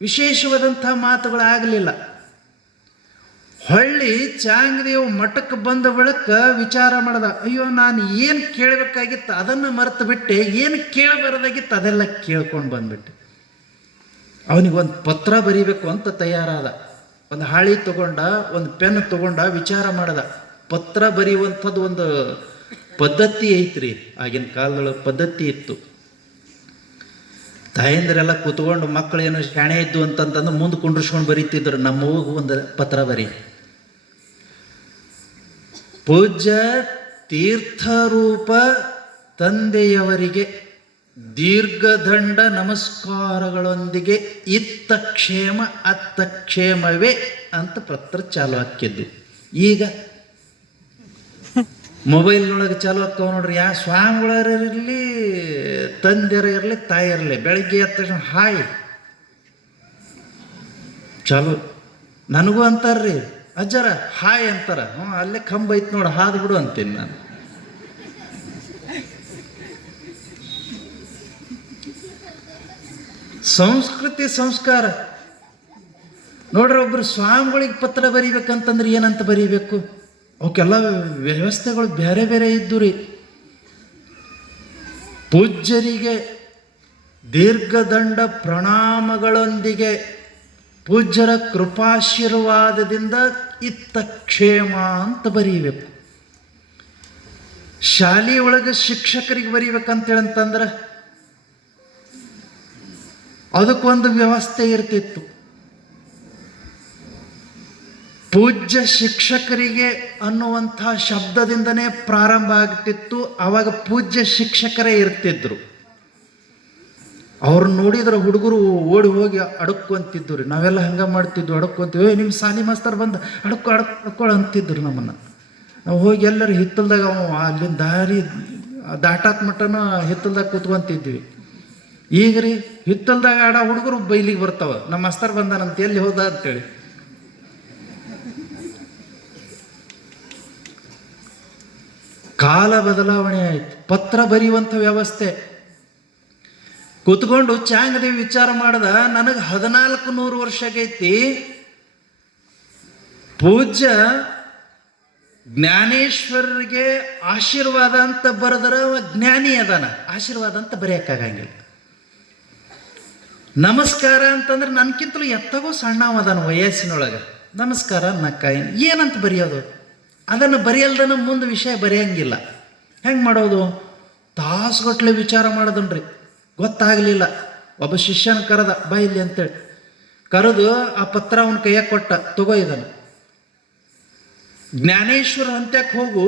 ವಿಶೇಷವಾದಂಥ ಮಾತುಗಳಾಗಲಿಲ್ಲ. ಹೊಳ್ಳಿ ಚಾಂಗದೇವ್ ಮಠಕ್ಕೆ ಬಂದ ಬಳಿಕ ವಿಚಾರ ಮಾಡ್ದ, ಅಯ್ಯೋ ನಾನು ಏನು ಕೇಳಬೇಕಾಗಿತ್ತು ಅದನ್ನು ಮರೆತು ಬಿಟ್ಟೆ, ಏನು ಕೇಳಬಾರ್ದಾಗಿತ್ತು ಅದೆಲ್ಲ ಕೇಳ್ಕೊಂಡು ಬಂದ್ಬಿಟ್ಟೆ. ಅವನಿಗೊಂದು ಪತ್ರ ಬರೀಬೇಕು ಅಂತ ತಯಾರಾದ. ಒಂದು ಹಾಳಿ ತಗೊಂಡ, ಒಂದು ಪೆನ್ ತಗೊಂಡ, ವಿಚಾರ ಮಾಡ್ದ. ಪತ್ರ ಬರೆಯುವಂಥದ್ದು ಒಂದು ಪದ್ಧತಿ ಐತ್ರಿ, ಆಗಿನ ಕಾಲದೊಳಗೆ ಪದ್ಧತಿ ಇತ್ತು. ತಾಯಂದಿರೆಲ್ಲ ಕೂತ್ಕೊಂಡು ಮಕ್ಕಳು ಏನೋ ಶಾಣೆ ಇದ್ದು ಅಂತಂತಂದು ಮುಂದೆ ಕುಂಡ್ರಿಸ್ಕೊಂಡು ಬರೀತಿದ್ರು. ನಮ್ಮವ್ವಗೂ ಒಂದು ಪತ್ರ ಬರೀ. ಪೂಜ್ಯ ತೀರ್ಥರೂಪ ತಂದೆಯವರಿಗೆ ದೀರ್ಘದಂಡ ನಮಸ್ಕಾರಗಳೊಂದಿಗೆ ಇತ್ತ ಕ್ಷೇಮ ಅತ್ತ ಕ್ಷೇಮವೇ ಅಂತ ಪತ್ರ ಚಾಲು ಹಾಕಿದ್ದು. ಈಗ ಮೊಬೈಲ್ನೊಳಗೆ ಚಾಲು ಹಾಕವ್ ನೋಡ್ರಿ. ಯಾವ ಸ್ವಾಮಿಗಳರಿರಲಿ, ತಂದೆಯರ ಇರಲಿ, ತಾಯಿರಲಿ, ಬೆಳಗ್ಗೆ ಎದ್ದ ತಕ್ಷಣ ಹಾಯ್ ಚಾಲು. ನನಗೂ ಅಂತಾರ್ರಿ ಅಜ್ಜರ ಹಾಯ್ ಅಂತಾರ. ಅಲ್ಲೇ ಕಂಬ ಐತ್ ನೋಡು, ಹಾದು ಬಿಡು ಅಂತೀನಿ ನಾನು. ಸಂಸ್ಕೃತಿ ಸಂಸ್ಕಾರ ನೋಡ್ರಿ. ಒಬ್ರು ಸ್ವಾಮಿಗಳಿಗೆ ಪತ್ರ ಬರೀಬೇಕಂತಂದ್ರೆ ಏನಂತ ಬರೀಬೇಕು? ಅವಕ್ಕೆಲ್ಲ ವ್ಯವಸ್ಥೆಗಳು ಬೇರೆ ಬೇರೆ ಇದ್ದು ರೀ. ಪೂಜ್ಯರಿಗೆ ದೀರ್ಘದಂಡ ಪ್ರಣಾಮಗಳೊಂದಿಗೆ ಪೂಜ್ಯರ ಕೃಪಾಶೀರ್ವಾದದಿಂದ ಇತ್ತ ಕ್ಷೇಮ ಅಂತ ಬರೀಬೇಕು. ಶಾಲೆ ಒಳಗೆ ಶಿಕ್ಷಕರಿಗೆ ಬರೀಬೇಕಂತೇಳಂತಂದ್ರೆ ಅದಕ್ಕೊಂದು ವ್ಯವಸ್ಥೆ ಇರ್ತಿತ್ತು. ಪೂಜ್ಯ ಶಿಕ್ಷಕರಿಗೆ ಅನ್ನುವಂಥ ಶಬ್ದದಿಂದನೇ ಪ್ರಾರಂಭ ಆಗ್ತಿತ್ತು. ಆವಾಗ ಪೂಜ್ಯ ಶಿಕ್ಷಕರೇ ಇರ್ತಿದ್ರು. ಅವ್ರು ನೋಡಿದ್ರೆ ಹುಡುಗರು ಓಡಿ ಹೋಗಿ ಅಡಕ್ಕೊಂತಿದ್ದು ರೀ. ನಾವೆಲ್ಲ ಹಂಗೆ ಮಾಡ್ತಿದ್ವು, ಅಡಕ್ಕೊಂತೀವಿ. ನಿಮ್ಮ ಸಾಲಿ ಮಾಸ್ತರ್ ಬಂದು ಅಡಕ್ಕೊಳ್ಳ ಅಂತಿದ್ರು ನಮ್ಮನ್ನು. ನಾವು ಹೋಗಿ ಎಲ್ಲರೂ ಹಿತ್ತಲ್ದಾಗ ಅಲ್ಲಿಂದ ದಾರಿ ದಾಟಾತ್ ಮಟ್ಟನ ಹಿತ್ತಲ್ದಾಗ ಕೂತ್ಕೊಂತಿದ್ವಿ. ಈಗ ರೀ ಹಿತ್ತಲ್ದಾಗ ಆಡೋ ಹುಡುಗರು ಬೈಲಿಗೆ ಬರ್ತಾವ, ನಮ್ಮ ಮಾಸ್ತರ್ ಬಂದಾನಂತ, ಎಲ್ಲಿ ಹೋದ ಅಂತೇಳಿ. ಕಾಲ ಬದಲಾವಣೆ ಆಯ್ತು. ಪತ್ರ ಬರೆಯುವಂಥ ವ್ಯವಸ್ಥೆ. ಕೂತ್ಕೊಂಡು ಚಾಂಗದೇವಿ ವಿಚಾರ ಮಾಡ್ದ, ನನಗೆ 1400 ವರ್ಷ ಆಗೈತಿ. ಪೂಜ್ಯ ಜ್ಞಾನೇಶ್ವರರಿಗೆ ಆಶೀರ್ವಾದ ಅಂತ ಬರೆದ್ರೆ ಜ್ಞಾನಿ ಅದಾನ, ಆಶೀರ್ವಾದ ಅಂತ ಬರೆಯೋಕ್ಕಾಗಂಗಿಲ್ಲ. ನಮಸ್ಕಾರ ಅಂತಂದ್ರೆ ನನ್ಕಿಂತಲೂ ಎತ್ತಗೋ ಸಣ್ಣವದಾನ ವಯಸ್ಸಿನೊಳಗೆ. ನಮಸ್ಕಾರ ನಕ್ಕ ಏನಂತ ಬರೆಯೋದು? ಅದನ್ನು ಬರೆಯಲ್ದನ ಮುಂದೆ ವಿಷಯ ಬರೆಯಂಗಿಲ್ಲ. ಹೆಂಗೆ ಮಾಡೋದು? ತಾಸುಗಟ್ಟಲೆ ವಿಚಾರ ಮಾಡೋದನ್ರಿ. ಗೊತ್ತಾಗಲಿಲ್ಲ. ಒಬ್ಬ ಶಿಷ್ಯನ ಕರೆದ, ಬಾ ಇಲ್ಲಿ ಅಂತೇಳಿ ಕರೆದು ಆ ಪತ್ರ ಅವನ ಕೈಯಾಗ ಕೊಟ್ಟ, ತಗೋ ಇದನ್ನು. ಜ್ಞಾನೇಶ್ವರ ಅಂತ್ಯಕ್ಕೆ ಹೋಗು,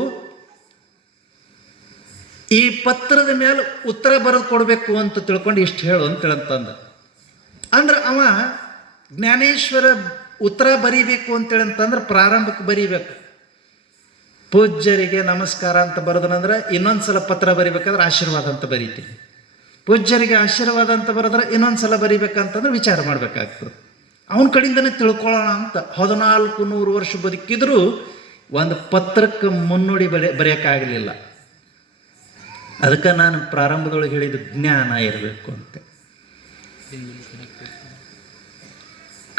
ಈ ಪತ್ರದ ಮೇಲೆ ಉತ್ತರ ಬರೆದು ಕೊಡಬೇಕು ಅಂತ ತಿಳ್ಕೊಂಡು ಇಷ್ಟು ಹೇಳು ಅಂತೇಳಂತಂದ. ಅಂದ್ರೆ ಅವ ಜ್ಞಾನೇಶ್ವರ ಉತ್ತರ ಬರೀಬೇಕು ಅಂತೇಳಂತಂದ್ರೆ ಪ್ರಾರಂಭಕ್ಕೆ ಬರೀಬೇಕು. ಪೂಜ್ಯರಿಗೆ ನಮಸ್ಕಾರ ಅಂತ ಬರೆದನಂದ್ರೆ ಇನ್ನೊಂದು ಸಲ ಪತ್ರ ಬರಿಬೇಕಾದ್ರೆ ಆಶೀರ್ವಾದ ಅಂತ ಬರೀತೀನಿ. ಪೂಜ್ಯರಿಗೆ ಆಶೀರ್ವಾದ ಅಂತ ಬರೆದ್ರೆ ಇನ್ನೊಂದು ಸಲ ಬರಿಬೇಕಂತಂದ್ರೆ ವಿಚಾರ ಮಾಡಬೇಕಾಗ್ತದೆ. ಅವನ ಕಡೆಯಿಂದನೇ ತಿಳ್ಕೊಳ್ಳೋಣ ಅಂತ 1400 ವರ್ಷ ಬದುಕಿದ್ರು ಒಂದು ಪತ್ರಕ್ಕೆ ಮುನ್ನುಡಿ ಬರೆಯೋಕ್ಕಾಗಲಿಲ್ಲ. ಅದಕ್ಕೆ ನಾನು ಪ್ರಾರಂಭದೊಳಗೆ ಹೇಳಿದ ಜ್ಞಾನ ಇರಬೇಕು ಅಂತ.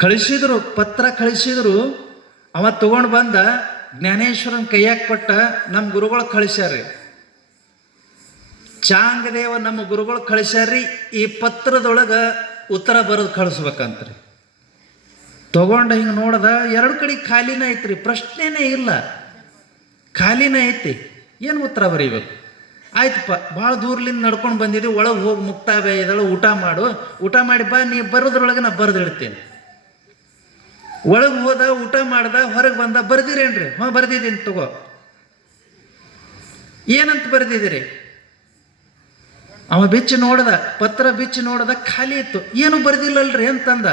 ಕಳಿಸಿದ್ರು, ಪತ್ರ ಕಳಿಸಿದ್ರು. ಅವ ತಗೊಂಡು ಬಂದ ಜ್ಞಾನೇಶ್ವರನ ಕೈಯಾಗ ಕೊಟ್ಟ. ನಮ್ಮ ಗುರುಗಳು ಕಳಿಸ್ಯಾರ್ರಿ, ಚಾಂಗದೇವ ನಮ್ಮ ಗುರುಗಳು ಕಳಿಸ್ಯಾರ್ರಿ, ಈ ಪತ್ರದೊಳಗೆ ಉತ್ತರ ಬರೆದು ಕಳಿಸ್ಬೇಕಂತ್ರಿ. ತಗೊಂಡು ಹಿಂಗೆ ನೋಡ್ದ, ಎರಡು ಕಡೆ ಖಾಲಿನೇ ಐತ್ರಿ, ಪ್ರಶ್ನೆನೇ ಇಲ್ಲ, ಖಾಲಿನೇ ಐತಿ. ಏನು ಉತ್ತರ ಬರೀಬೇಕು? ಆಯ್ತಪ್ಪ, ಭಾಳ ದೂರ್ಲಿಂದ ನಡ್ಕೊಂಡು ಬಂದಿದ್ದೀವಿ, ಒಳಗೆ ಹೋಗಿ ಮುಕ್ತಾಯ ಇದಳು, ಊಟ ಮಾಡು, ಊಟ ಮಾಡಿ ಬಾ, ನೀ ಬರೋದ್ರೊಳಗೆ ನಾ ಬರೆದಿಡ್ತೇನೆ. ಒಳಗೆ ಹೋದ, ಊಟ ಮಾಡ್ದ, ಹೊರಗೆ ಬಂದ, ಬರ್ದಿರೇನ್ರಿ? ಹಾಂ ಬರ್ದಿದ್ದೀನಿ ತಗೋ. ಏನಂತ ಬರ್ದಿದ್ದೀರಿ? ಅವ ಬಿಚ್ಚಿ ನೋಡ್ದ, ಪತ್ರ ಬಿಚ್ಚಿ ನೋಡ್ದ, ಖಾಲಿ ಇತ್ತು. ಏನು ಬರ್ದಿಲ್ಲಲ್ರಿ ಅಂತಂದ.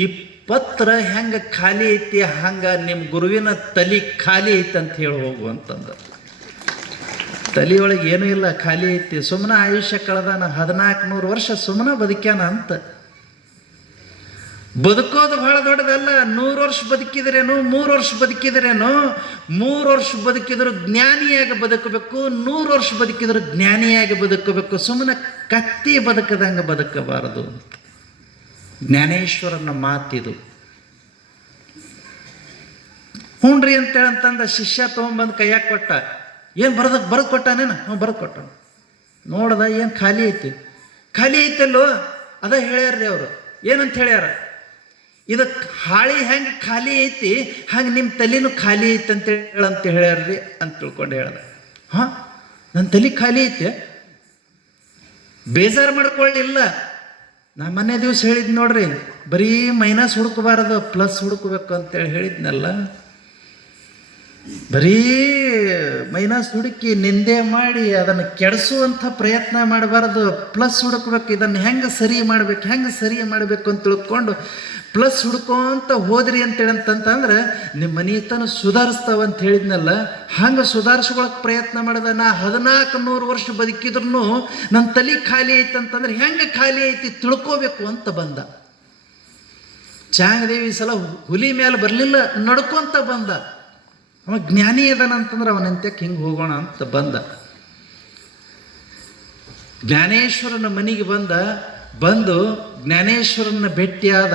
ಈ ಪತ್ರ ಹೆಂಗೆ ಖಾಲಿ ಐತಿ ಹಂಗೆ ನಿಮ್ಮ ಗುರುವಿನ ತಲೆ ಖಾಲಿ ಐತಿ ಅಂತ ಹೇಳಿ ಹೋಗು ಅಂತಂದ. ತಲೆಯೊಳಗೆ ಏನೂ ಇಲ್ಲ, ಖಾಲಿ ಐತಿ. ಸುಮ್ಮನೆ ಆಯುಷ್ಯ ಕಳೆದಾನ, 1400 ವರ್ಷ ಸುಮ್ಮನೆ ಬದುಕ್ಯಾನ ಅಂತ. ಬದುಕೋದು ಬಹಳ ದೊಡ್ಡದಲ್ಲ. 100 ವರ್ಷ ಬದುಕಿದ್ರೇನು, 3 ವರ್ಷ ಬದುಕಿದ್ರೇನು, 3 ವರ್ಷ ಬದುಕಿದ್ರು ಜ್ಞಾನಿಯಾಗಿ ಬದುಕಬೇಕು, 100 ವರ್ಷ ಬದುಕಿದ್ರು ಜ್ಞಾನಿಯಾಗಿ ಬದುಕಬೇಕು. ಸುಮ್ಮನೆ ಕತ್ತಿ ಬದುಕದಂಗೆ ಬದುಕಬಾರದು ಅಂತ ಜ್ಞಾನೇಶ್ವರನ ಮಾತಿದು. ಹ್ಞೂನ್ರಿ ಅಂತೇಳಂತಂದ ಶಿಷ್ಯ ತೊಗೊಂಬಂದು ಕೈಯಾಗ ಕೊಟ್ಟ. ಏನು ಬರೆದು ಕೊಟ್ಟಾನೇನ? ಹ್ಞೂ ಬರೆದು ಕೊಟ್ಟ. ನೋಡ್ದ, ಏನು ಖಾಲಿ ಐತಿ? ಖಾಲಿ ಐತಲ್ಲೋ, ಅದ ಹೇಳ್ಯಾರ್ರಿ ಅವರು. ಏನಂತ ಹೇಳ್ಯಾರ? ಇದು ಹಾಳಿ ಹೆಂಗೆ ಖಾಲಿ ಐತಿ ಹಂಗೆ ನಿಮ್ಮ ತಲೆನೂ ಖಾಲಿ ಐತಿ ಅಂತ ಹೇಳ್ಯಾರ್ರಿ ಅಂತ ತಿಳ್ಕೊಂಡು ಹೇಳ್ದ. ಹಾಂ, ನನ್ನ ತಲೆ ಖಾಲಿ ಐತೆ, ಬೇಜಾರು ಮಾಡ್ಕೊಳ್ಳಿಲ್ಲ. ನಾ ಮೊನ್ನೆ ದಿವಸ ಹೇಳಿದ್ ನೋಡ್ರಿ, ಬರೀ ಮೈನಸ್ ಹುಡುಕಬಾರದು, ಪ್ಲಸ್ ಹುಡುಕಬೇಕು ಅಂತೇಳಿ ಹೇಳಿದ್ನಲ್ಲ. ಬರೀ ಮೈನಸ್ ಹುಡುಕಿ ನಿಂದೆ ಮಾಡಿ ಅದನ್ನು ಕೆಡಿಸುವಂಥ ಪ್ರಯತ್ನ ಮಾಡಬಾರ್ದು, ಪ್ಲಸ್ ಹುಡುಕ್ಬೇಕು. ಇದನ್ನು ಹೆಂಗೆ ಸರಿ ಮಾಡಬೇಕು ಅಂತ ತಿಳ್ಕೊಂಡು ಪ್ಲಸ್ ಹುಡ್ಕೋಂತ ಹೋದ್ರಿ ಅಂತೇಳಿ ಅಂತಂದ್ರೆ ನಿಮ್ಮ ಮನೆತನ ಸುಧಾರಿಸ್ತಾವಂತ ಹೇಳಿದ್ನಲ್ಲ. ಹಂಗೆ ಸುಧಾರಿಸ್ಕೊಳಕ್ಕೆ ಪ್ರಯತ್ನ ಮಾಡಿದ. ನಾ 1400 ವರ್ಷ ಬದುಕಿದ್ರು ನನ್ನ ತಲೆ ಖಾಲಿ ಐತೆ ಅಂತಂದ್ರೆ ಹೆಂಗೆ ಖಾಲಿ ಐತಿ ತಿಳ್ಕೋಬೇಕು ಅಂತ ಬಂದ. ಚಾಂಗದೇವಿ ಸಲ ಹುಲಿ ಮೇಲೆ ಬರಲಿಲ್ಲ, ನಡ್ಕೊಂತ ಬಂದ. ಅವ ಜ್ಞಾನಿ ಅದಾನಂತಂದ್ರೆ ಅವನಂತ್ಯಕ್ಕೆ ಹಿಂಗೆ ಹೋಗೋಣ ಅಂತ ಬಂದ. ಜ್ಞಾನೇಶ್ವರನ ಮನೆಗೆ ಬಂದು ಜ್ಞಾನೇಶ್ವರನ ಭೇಟಿಯಾದ.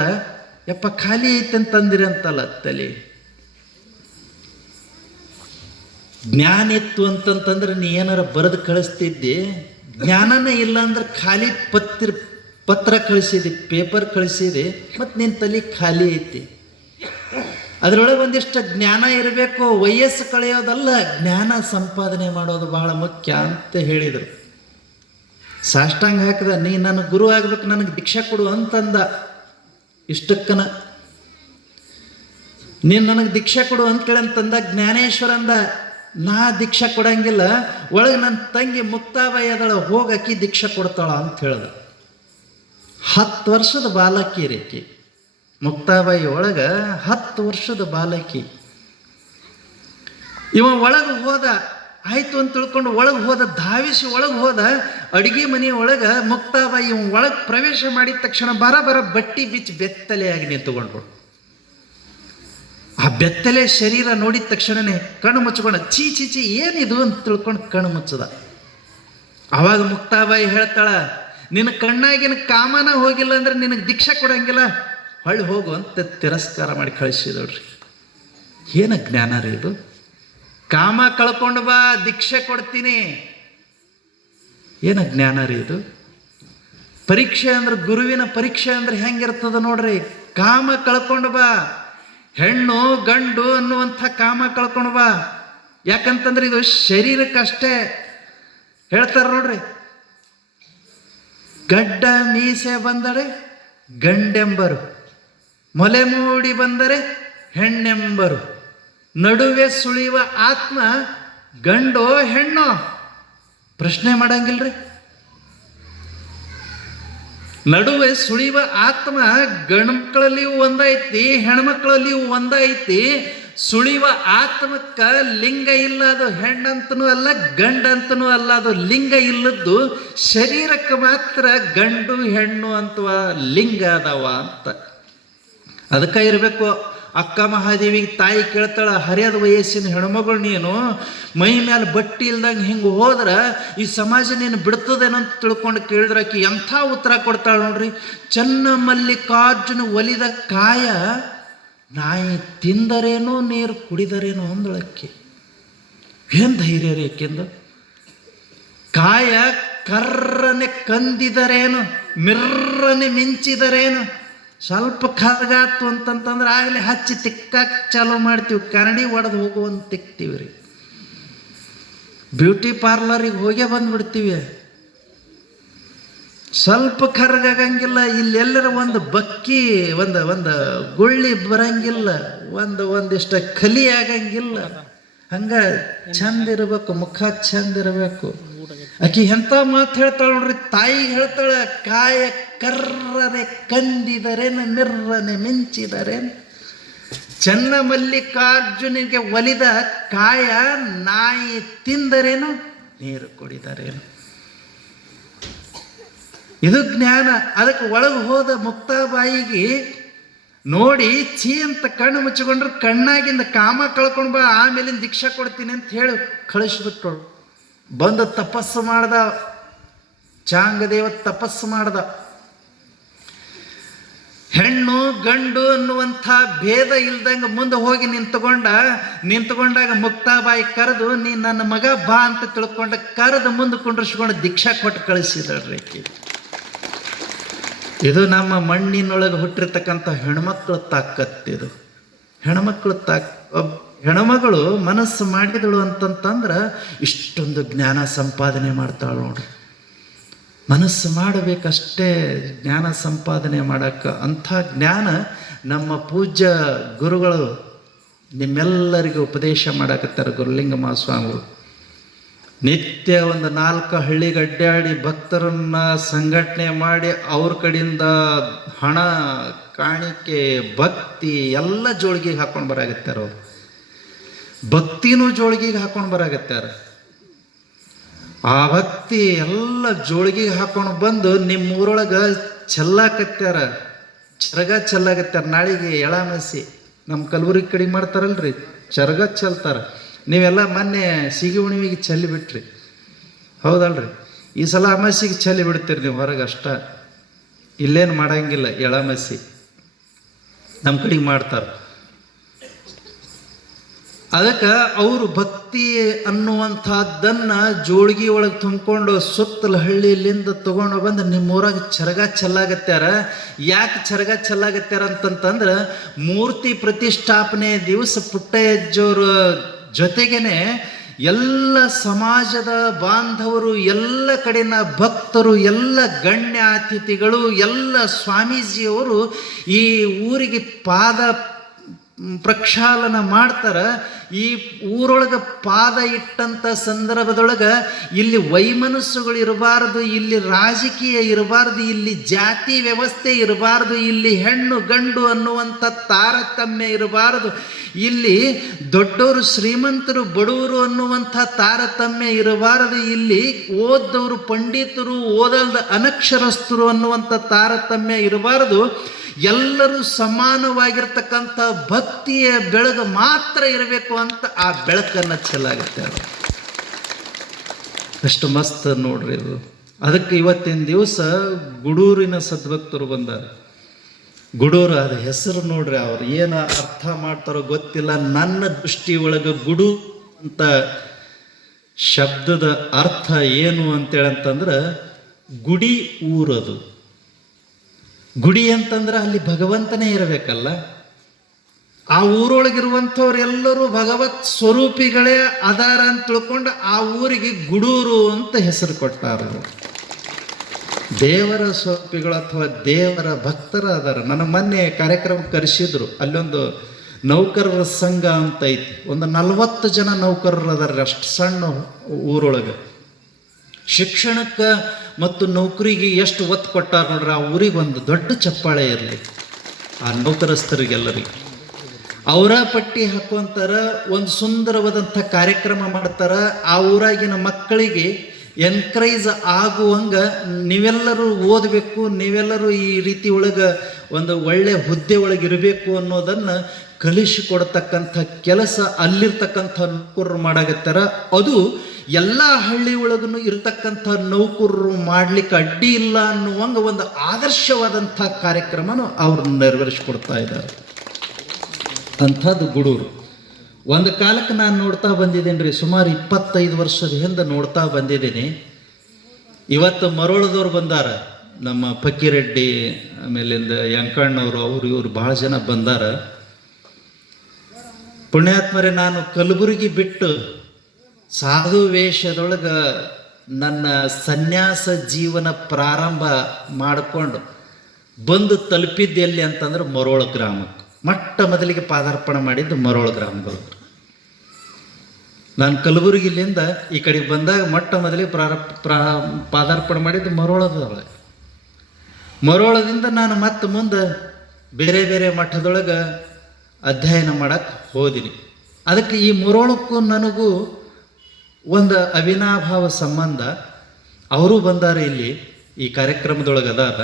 ಯಪ್ಪ ಖಾಲಿ ಐತೆ ಅಂತಂದಿರಿ ಅಂತಲ್ಲ ತಲೆ. ಜ್ಞಾನ ಇತ್ತು ಅಂತಂತಂದ್ರೆ ನೀ ಏನಾರ ಬರೆದು ಕಳಿಸ್ತಿದ್ದಿ. ಜ್ಞಾನನೇ ಇಲ್ಲ ಅಂದ್ರೆ ಖಾಲಿ ಪತ್ರ ಕಳಿಸಿದಿ, ಪೇಪರ್ ಕಳಿಸಿದಿ, ಮತ್ತು ನಿನ್ನ ತಲೆ ಖಾಲಿ ಐತಿ. ಅದರೊಳಗೆ ಒಂದಿಷ್ಟು ಜ್ಞಾನ ಇರಬೇಕು. ವಯಸ್ಸು ಕಳೆಯೋದಲ್ಲ, ಜ್ಞಾನ ಸಂಪಾದನೆ ಮಾಡೋದು ಬಹಳ ಮುಖ್ಯ ಅಂತ ಹೇಳಿದರು. ಸಾಷ್ಟಾಂಗ ಹಾಕಿದ. ನೀ ನನ್ನ ಗುರು ಆಗ್ಬೇಕು, ನನಗೆ ದೀಕ್ಷಾ ಕೊಡು ಅಂತಂದ. ಇಷ್ಟಕ್ಕನ ನೀನು ನನಗೆ ದೀಕ್ಷಾ ಕೊಡು ಅಂತ ಕೇಳಂತಂದ. ಜ್ಞಾನೇಶ್ವರ ಅಂದ, ನಾ ದೀಕ್ಷಾ ಕೊಡಂಗಿಲ್ಲ, ಒಳಗೆ ನನ್ನ ತಂಗಿ ಮುಕ್ತಾಬಾಯಿ ಅದಳ, ಹೋಗಕ್ಕಿ ದೀಕ್ಷಾ ಕೊಡ್ತಾಳ ಅಂತ ಹೇಳ್ದ. 10 ವರ್ಷದ ಬಾಲಕಿ ರೇಖಿ ಮುಕ್ತಾಬಾಯಿ, ಒಳಗೆ 10 ವರ್ಷದ ಬಾಲಕಿ. ಇವ ಒಳಗೆ ಹೋದ, ಆಯಿತು ಅಂತ ತಿಳ್ಕೊಂಡು ಒಳಗೆ ಹೋದ, ಧಾವಿಸಿ ಒಳಗೆ ಹೋದ. ಅಡುಗೆ ಮನೆ ಒಳಗೆ ಮುಕ್ತಾಬಾಯಿ ಒಳಗೆ ಪ್ರವೇಶ ಮಾಡಿದ ತಕ್ಷಣ ಬರ ಬಟ್ಟಿ ಬಿಚ್ಚಿ ಬೆತ್ತಲೆಯಾಗಿ ನಿಂತುಕೊಂಡ್ರು. ಆ ಬೆತ್ತಲೆ ಶರೀರ ನೋಡಿದ ತಕ್ಷಣನೇ ಕಣ್ಣು ಮುಚ್ಕೊಂಡು ಚೀ ಏನಿದು ಅಂತ ತಿಳ್ಕೊಂಡು ಕಣ್ಣು ಮುಚ್ಚದ. ಆವಾಗ ಮುಕ್ತಾಬಾಯಿ ಹೇಳ್ತಾಳ, ನಿನ್ನ ಕಣ್ಣಾಗಿನ ಕಾಮನ ಹೋಗಿಲ್ಲ ಅಂದ್ರೆ ನಿನಗೆ ದೀಕ್ಷಾ ಕೊಡಂಗಿಲ್ಲ, ಹೊಳ್ಳಿ ಹೋಗು ಅಂತ ತಿರಸ್ಕಾರ ಮಾಡಿ ಕಳಿಸಿದಳ್ರಿ. ಏನ ಜ್ಞಾನ ರೀ ಇದು? ಕಾಮ ಕಳ್ಕೊಂಡು ಬಾ, ದೀಕ್ಷೆ ಕೊಡ್ತೀನಿ. ಏನ ಜ್ಞಾನ ರೀ ಇದು? ಪರೀಕ್ಷೆ ಅಂದ್ರೆ, ಗುರುವಿನ ಪರೀಕ್ಷೆ ಅಂದ್ರೆ ಹೆಂಗಿರ್ತದ ನೋಡ್ರಿ. ಕಾಮ ಕಳ್ಕೊಂಡು ಬಾ, ಹೆಣ್ಣು ಗಂಡು ಅನ್ನುವಂಥ ಕಾಮ ಕಳ್ಕೊಂಡು ಬಾ. ಯಾಕಂತಂದ್ರೆ ಇದು ಶರೀರಕ್ಕಷ್ಟೇ. ಹೇಳ್ತಾರ ನೋಡ್ರಿ, ಗಡ್ಡ ಮೀಸೆ ಬಂದರೆ ಗಂಡೆಂಬರು, ಮೊಲೆ ಮೂಡಿ ಬಂದರೆ ಹೆಣ್ಣೆಂಬರು, ನಡುವೆ ಸುಳಿಯುವ ಆತ್ಮ ಗಂಡೋ ಹೆಣ್ಣೋ ಪ್ರಶ್ನೆ ಮಾಡಂಗಿಲ್ರಿ. ನಡುವೆ ಸುಳಿಯುವ ಆತ್ಮ ಗಂಡು ಮಕ್ಕಳಲ್ಲಿಯೂ ಒಂದೈತಿ, ಹೆಣ್ಮಕ್ಳಲ್ಲಿಯೂ ಒಂದೈತಿ. ಸುಳಿಯುವ ಆತ್ಮಕ್ಕ ಲಿಂಗ ಇಲ್ಲ, ಅದು ಹೆಣ್ಣಂತನೂ ಅಲ್ಲ ಗಂಡಂತನೂ ಅಲ್ಲ, ಅದು ಲಿಂಗ ಇಲ್ಲದ್ದು. ಶರೀರಕ್ಕೆ ಮಾತ್ರ ಗಂಡು ಹೆಣ್ಣು ಅಂತವ ಲಿಂಗ ಅದಾವ ಅಂತ. ಅದಕ್ಕೆ ಇರಬೇಕು. ಅಕ್ಕ ಮಹಾದೇವಿಗೆ ತಾಯಿ ಕೇಳ್ತಾಳ, ಹರಿಯದ ವಯಸ್ಸಿನ ಹೆಣ್ಮಗಳು ನೀನು ಮೈ ಮೇಲೆ ಬಟ್ಟಿ ಇಲ್ದಂಗೆ ಹಿಂಗೆ ಹೋದ್ರೆ ಈ ಸಮಾಜ ನೀನು ಬಿಡ್ತದೇನಂತ ತಿಳ್ಕೊಂಡು ಕೇಳಿದ್ರೆ ಆಕಿ ಎಂಥ ಉತ್ತರ ಕೊಡ್ತಾಳೆ ನೋಡ್ರಿ. ಚನ್ನ ಮಲ್ಲಿಕಾರ್ಜುನ ಒಲಿದ ಕಾಯ ನಾಯಿ ತಿಂದರೇನೋ ನೀರು ಕುಡಿದರೇನೋ ಅಂದಳಕ್ಕಿ. ಏನು ಧೈರ್ಯ ರೀ ಆಕೆಂದು. ಕಾಯ ಕರ್ರನೆ ಕಂದಿದರೇನು, ಮಿರ್ರನೆ ಮಿಂಚಿದರೇನು, ಸ್ವಲ್ಪ ಕರ್ಗಾತು ಅಂತಂತಂದ್ರೆ ಆಗಲೇ ಹಚ್ಚಿ ತಿಕ್ಕಾಕ ಚಾಲೂ ಮಾಡ್ತೀವಿ, ಕರಡಿ ಒಡೆದು ಹೋಗುವಂತ ತಿಕ್ತೀವಿ ರೀ. ಬ್ಯೂಟಿ ಪಾರ್ಲರಿಗೆ ಹೋಗೇ ಬಂದ್ಬಿಡ್ತೀವಿ. ಸ್ವಲ್ಪ ಕರ್ಗಾಗಂಗಿಲ್ಲ, ಇಲ್ಲೆಲ್ಲರ ಒಂದು ಬಕ್ಕಿ ಒಂದು ಗುಳ್ಳಿ ಬರಂಗಿಲ್ಲ, ಒಂದಿಷ್ಟ ಕಲಿ ಆಗಂಗಿಲ್ಲ. ಹಂಗ ಚಂದ ಇರಬೇಕು, ಮುಖ ಚಂದ ಇರಬೇಕು. ಆಕಿ ಎಂಥ ಮಾತು ಹೇಳ್ತಾಳೆ ನೋಡ್ರಿ. ತಾಯಿಗೆ ಹೇಳ್ತಾಳೆ, ಕಾಯ ಕರ್ರನೆ ಕಂದಿದರೇನು, ಮಿರ್ರನೆ ಮಿಂಚಿದರೇನು. ಚನ್ನ ಮಲ್ಲಿಕಾರ್ಜುನಿಗೆ ಒಲಿದ ಕಾಯ ನಾಯಿ ತಿಂದರೇನು, ನೀರು ಕುಡಿದರೇನು. ಇದು ಜ್ಞಾನ. ಅದಕ್ಕೆ ಒಳಗೆ ಹೋದ ಮುಕ್ತಾಬಾಯಿಗೆ ನೋಡಿ ಛೀ ಅಂತ ಕಣ್ಣು ಮುಚ್ಚಿಕೊಂಡ್ರು, ಕಣ್ಣಾಗಿಂದ ಕಾಮ ಕಳ್ಕೊಂಡು ಬಾ, ಆಮೇಲಿಂದ ದೀಕ್ಷಾ ಕೊಡ್ತೀನಿ ಅಂತ ಹೇಳಿ ಕಳಿಸ್ಬಿಟ್ಟಳು. ಬಂದು ತಪಸ್ಸು ಮಾಡ್ದ, ಚಾಂಗದೇವ ತಪಸ್ಸು ಮಾಡ್ದ. ಹೆಣ್ಣು ಗಂಡು ಅನ್ನುವಂಥ ಭೇದ ಇಲ್ದಂಗೆ ಮುಂದೆ ಹೋಗಿ ನಿಂತ್ಕೊಂಡಾಗ ಮುಕ್ತಾಬಾಯಿ ಕರೆದು, ನೀ ನನ್ನ ಮಗ ಬಾ ಅಂತ ತಿಳ್ಕೊಂಡ ಕರೆದು ಮುಂದೆ ಕುಂಡ್ರಿಸ್ಕೊಂಡು ದೀಕ್ಷಾ ಕೊಟ್ಟು ಕಳಿಸಿದಳ್ರಿ. ಇದು ನಮ್ಮ ಮಣ್ಣಿನೊಳಗೆ ಹುಟ್ಟಿರ್ತಕ್ಕಂಥ ಹೆಣ್ಮಕ್ಳು ತಾಕತ್ತಿದು. ಹೆಣ್ಮಗಳು ಮನಸ್ಸು ಮಾಡಿದಳು ಅಂತಂತಂದ್ರೆ ಇಷ್ಟೊಂದು ಜ್ಞಾನ ಸಂಪಾದನೆ ಮಾಡ್ತಾಳೆ ನೋಡ್ರಿ. ಮನಸ್ಸು ಮಾಡಬೇಕಷ್ಟೇ ಜ್ಞಾನ ಸಂಪಾದನೆ ಮಾಡೋಕ್ಕೆ. ಅಂಥ ಜ್ಞಾನ ನಮ್ಮ ಪೂಜ್ಯ ಗುರುಗಳು ನಿಮ್ಮೆಲ್ಲರಿಗೂ ಉಪದೇಶ ಮಾಡಕತ್ತಾರೆ. ಗುರುಲಿಂಗ ಮಹಾಸ್ವಾಮಿಗಳು ನಿತ್ಯ ಒಂದು 4 ಹಳ್ಳಿಗೆ ಅಡ್ಡಾಡಿ ಭಕ್ತರನ್ನ ಸಂಘಟನೆ ಮಾಡಿ ಅವ್ರ ಕಡೆಯಿಂದ ಹಣ, ಕಾಣಿಕೆ, ಭಕ್ತಿ ಎಲ್ಲ ಜೋಳಿಗೆಗೆ ಹಾಕೊಂಡು ಬರಾಕತ್ತಾರೆ. ಅವರು ಭಕ್ತಿನೂ ಜೋಳಿಗೆಗೆ ಹಾಕೊಂಡು ಬರಾಕತ್ತಾರೆ. ಆ ಭಕ್ತಿ ಎಲ್ಲ ಜೋಳಿಗೆಗೆ ಹಾಕೊಂಡು ಬಂದು ನಿಮ್ಮೂರೊಳಗೆ ಚೆಲ್ಲಾಕತ್ಯಾರ, ಚರಗ ಚೆಲ್ಲಾಕತ್ಯಾರ. ನಾಳೆಗೆ ಎಳಾಮಸಿ ನಮ್ಮ ಕಲಬುರಗಿ ಕಡೆ ಮಾಡ್ತಾರಲ್ರಿ, ಚರಗ ಚೆಲ್ತಾರೆ. ನೀವೆಲ್ಲ ಮೊನ್ನೆ ಸಿಗಿ ಹುಣ್ಣಿಮೆಗೆ ಚೆಲ್ಲಿ ಬಿಟ್ರಿ, ಹೌದಲ್ರಿ? ಈ ಸಲ ಅಮಾಸಿಗೆ ಚೆಲ್ಲಿ ಬಿಡ್ತೀರಿ ನೀವು ಹೊರಗೆ ಅಷ್ಟ. ಇಲ್ಲೇನು ಮಾಡಂಗಿಲ್ಲ, ಎಳಾಮಸಿ ನಮ್ಮ ಕಡೆಗೆ ಮಾಡ್ತಾರೆ. ಅದಕ್ಕೆ ಅವರು ಭಕ್ತಿ ಅನ್ನುವಂಥದ್ದನ್ನು ಜೋಳಿಗೆ ಒಳಗೆ ತುಂಬಿಕೊಂಡು ಸುತ್ತಲ ಹಳ್ಳಿಯಿಂದ ತೊಗೊಂಡು ಬಂದು ನಿಮ್ಮೂರಾಗ ಚರಗ ಚೆಲ್ಲಾಗತ್ಯಾರ. ಯಾಕೆ ಚರಗ ಚೆಲ್ಲಾಗತ್ಯಾರ ಅಂತಂತಂದ್ರೆ, ಮೂರ್ತಿ ಪ್ರತಿಷ್ಠಾಪನೆ ದಿವಸ ಪುಟ್ಟಯ್ಯಜ್ಜೋರ ಜೊತೆಗೇನೆ ಎಲ್ಲ ಸಮಾಜದ ಬಾಂಧವರು, ಎಲ್ಲ ಕಡೆನ ಭಕ್ತರು, ಎಲ್ಲ ಗಣ್ಯ ಅತಿಥಿಗಳು, ಎಲ್ಲ ಸ್ವಾಮೀಜಿಯವರು ಈ ಊರಿಗೆ ಪಾದ ಪ್ರಕ್ಷಾಳನ ಮಾಡ್ತಾರೆ. ಈ ಊರೊಳಗೆ ಪಾದ ಇಟ್ಟಂಥ ಸಂದರ್ಭದೊಳಗೆ ಇಲ್ಲಿ ವೈಮನಸ್ಸುಗಳು ಇರಬಾರ್ದು, ಇಲ್ಲಿ ರಾಜಕೀಯ ಇರಬಾರ್ದು, ಇಲ್ಲಿ ಜಾತಿ ವ್ಯವಸ್ಥೆ ಇರಬಾರ್ದು, ಇಲ್ಲಿ ಹೆಣ್ಣು ಗಂಡು ಅನ್ನುವಂಥ ತಾರತಮ್ಯ ಇರಬಾರ್ದು, ಇಲ್ಲಿ ದೊಡ್ಡವರು ಶ್ರೀಮಂತರು ಬಡವರು ಅನ್ನುವಂಥ ತಾರತಮ್ಯ ಇರಬಾರದು, ಇಲ್ಲಿ ಓದ್ದವರು ಪಂಡಿತರು ಓದಲ್ದ ಅನಕ್ಷರಸ್ಥರು ಅನ್ನುವಂಥ ತಾರತಮ್ಯ ಇರಬಾರದು. ಎಲ್ಲರೂ ಸಮಾನವಾಗಿರ್ತಕ್ಕಂಥ ಭಕ್ತಿಯ ಬೆಳಕು ಮಾತ್ರ ಇರಬೇಕು ಅಂತ ಆ ಬೆಳಕನ್ನು ಚೆಲ್ಲಾಗುತ್ತೆ. ಅಷ್ಟು ಮಸ್ತ್ ನೋಡ್ರಿ ಇದು. ಅದಕ್ಕೆ ಇವತ್ತಿನ ದಿವಸ ಗುಡೂರಿನ ಸದ್ಭಕ್ತರು ಬಂದಾರ. ಗುಡೂರು ಅದು ಹೆಸರು ನೋಡ್ರಿ, ಅವ್ರು ಏನು ಅರ್ಥ ಮಾಡ್ತಾರೋ ಗೊತ್ತಿಲ್ಲ. ನನ್ನ ದೃಷ್ಟಿ ಒಳಗೆ ಗುಡು ಅಂತ ಶಬ್ದದ ಅರ್ಥ ಏನು ಅಂತೇಳಂತಂದ್ರೆ ಗುಡಿ ಊರದು. ಗುಡಿ ಅಂತಂದ್ರೆ ಅಲ್ಲಿ ಭಗವಂತನೇ ಇರಬೇಕಲ್ಲ. ಆ ಊರೊಳಗಿರುವಂಥವ್ರು ಎಲ್ಲರೂ ಭಗವತ್ ಸ್ವರೂಪಿಗಳೇ ಅದಾರ ಅಂತ ತಿಳ್ಕೊಂಡು ಆ ಊರಿಗೆ ಗುಡೂರು ಅಂತ ಹೆಸರು ಕೊಟ್ಟಾರ. ದೇವರ ಸ್ವರೂಪಿಗಳು ಅಥವಾ ದೇವರ ಭಕ್ತರ ಅದಾರ. ನನ್ನ ಮೊನ್ನೆ ಕಾರ್ಯಕ್ರಮ ಕರೆಸಿದ್ರು. ಅಲ್ಲೊಂದು ನೌಕರರ ಸಂಘ ಅಂತ ಐತಿ. ಒಂದು 40 ಜನ ನೌಕರರು ಅದಾರ. ಅಷ್ಟು ಸಣ್ಣ ಊರೊಳಗೆ ಶಿಕ್ಷಣಕ್ಕೆ ಮತ್ತು ನೌಕರಿಗೆ ಎಷ್ಟು ಒತ್ತು ಕೊಟ್ಟಾರ ನೋಡ್ರಿ. ಆ ಊರಿಗೆ ಒಂದು ದೊಡ್ಡ ಚಪ್ಪಾಳೆ ಇರಲಿ ಆ ನೌಕರಸ್ಥರಿಗೆಲ್ಲರಿಗೆ. ಅವರ ಪಟ್ಟಿ ಹಾಕುವಂತಾರ, ಒಂದು ಸುಂದರವಾದಂಥ ಕಾರ್ಯಕ್ರಮ ಮಾಡ್ತಾರ. ಆ ಊರಾಗಿನ ಮಕ್ಕಳಿಗೆ ಎನ್ಕರೇಜ್ ಆಗುವಂಗೆ ನೀವೆಲ್ಲರೂ ಓದಬೇಕು, ನೀವೆಲ್ಲರೂ ಈ ರೀತಿ ಒಳಗೆ ಒಂದು ಒಳ್ಳೆ ಹುದ್ದೆ ಒಳಗೆ ಇರಬೇಕು ಅನ್ನೋದನ್ನು ಕಲಿಸಿಕೊಡ್ತಕ್ಕಂಥ ಕೆಲಸ ಅಲ್ಲಿರ್ತಕ್ಕಂಥ ನೌಕರರು ಮಾಡಾಕತ್ತಾರ. ಅದು ಎಲ್ಲ ಹಳ್ಳಿ ಒಳಗೂ ಇರ್ತಕ್ಕಂಥ ನೌಕರರು ಮಾಡ್ಲಿಕ್ಕೆ ಅಡ್ಡಿ ಇಲ್ಲ ಅನ್ನುವಂಗೆ ಒಂದು ಆದರ್ಶವಾದಂಥ ಕಾರ್ಯಕ್ರಮನ ಅವ್ರು ನೆರವೇರಿಸ್ಕೊಡ್ತಾ ಇದ್ದಾರೆ. ಅಂಥದ್ದು ಗುಡೂರು. ಒಂದು ಕಾಲಕ್ಕೆ ನಾನು ನೋಡ್ತಾ ಬಂದಿದ್ದೇನೆ ರೀ, ಸುಮಾರು 25 ವರ್ಷದ ಹಿಂದೆ ನೋಡ್ತಾ ಬಂದಿದ್ದೀನಿ. ಇವತ್ತು ಮರೋಳದವ್ರು ಬಂದಾರ, ನಮ್ಮ ಫಕ್ಕೀರೆಡ್ಡಿ, ಆಮೇಲಿಂದ ಯಂಕಣ್ಣವರು, ಅವರು ಇವರು ಭಾಳ ಜನ ಬಂದಾರ. ಪುಣ್ಯಾತ್ಮರೇ, ನಾನು ಕಲಬುರಗಿ ಬಿಟ್ಟು ಸಾಧು ವೇಷದೊಳಗೆ ನನ್ನ ಸನ್ಯಾಸ ಜೀವನ ಪ್ರಾರಂಭ ಮಾಡಿಕೊಂಡು ಬಂದು ತಲುಪಿದ್ದು ಎಲ್ಲಿ ಅಂತಂದ್ರೆ ಮರೋಳ ಗ್ರಾಮಕ್ಕೆ. ಮೊಟ್ಟ ಮೊದಲಿಗೆ ಪಾದಾರ್ಪಣೆ ಮಾಡಿದ್ದು ಮರೋಳ ಗ್ರಾಮಗಳು. ನಾನು ಕಲಬುರಗಿಲಿಂದ ಈ ಕಡೆಗೆ ಬಂದಾಗ ಮೊಟ್ಟ ಮೊದಲಿಗೆ ಪಾದಾರ್ಪಣೆ ಮಾಡಿದ್ದು ಮರೋಳದೊಳಗೆ. ಮರೋಳದಿಂದ ನಾನು ಮತ್ತೆ ಮುಂದೆ ಬೇರೆ ಬೇರೆ ಮಠದೊಳಗೆ ಅಧ್ಯಯನ ಮಾಡಕ್ಕೆ ಹೋದಿನಿ. ಅದಕ್ಕೆ ಈ ಮರೋಳಕ್ಕೂ ನನಗೂ ಒಂದು ಅವಿನಾಭಾವ ಸಂಬಂಧ. ಅವರು ಬಂದಾರೆ ಇಲ್ಲಿ ಈ ಕಾರ್ಯಕ್ರಮದೊಳಗೆ ಅದಾರ.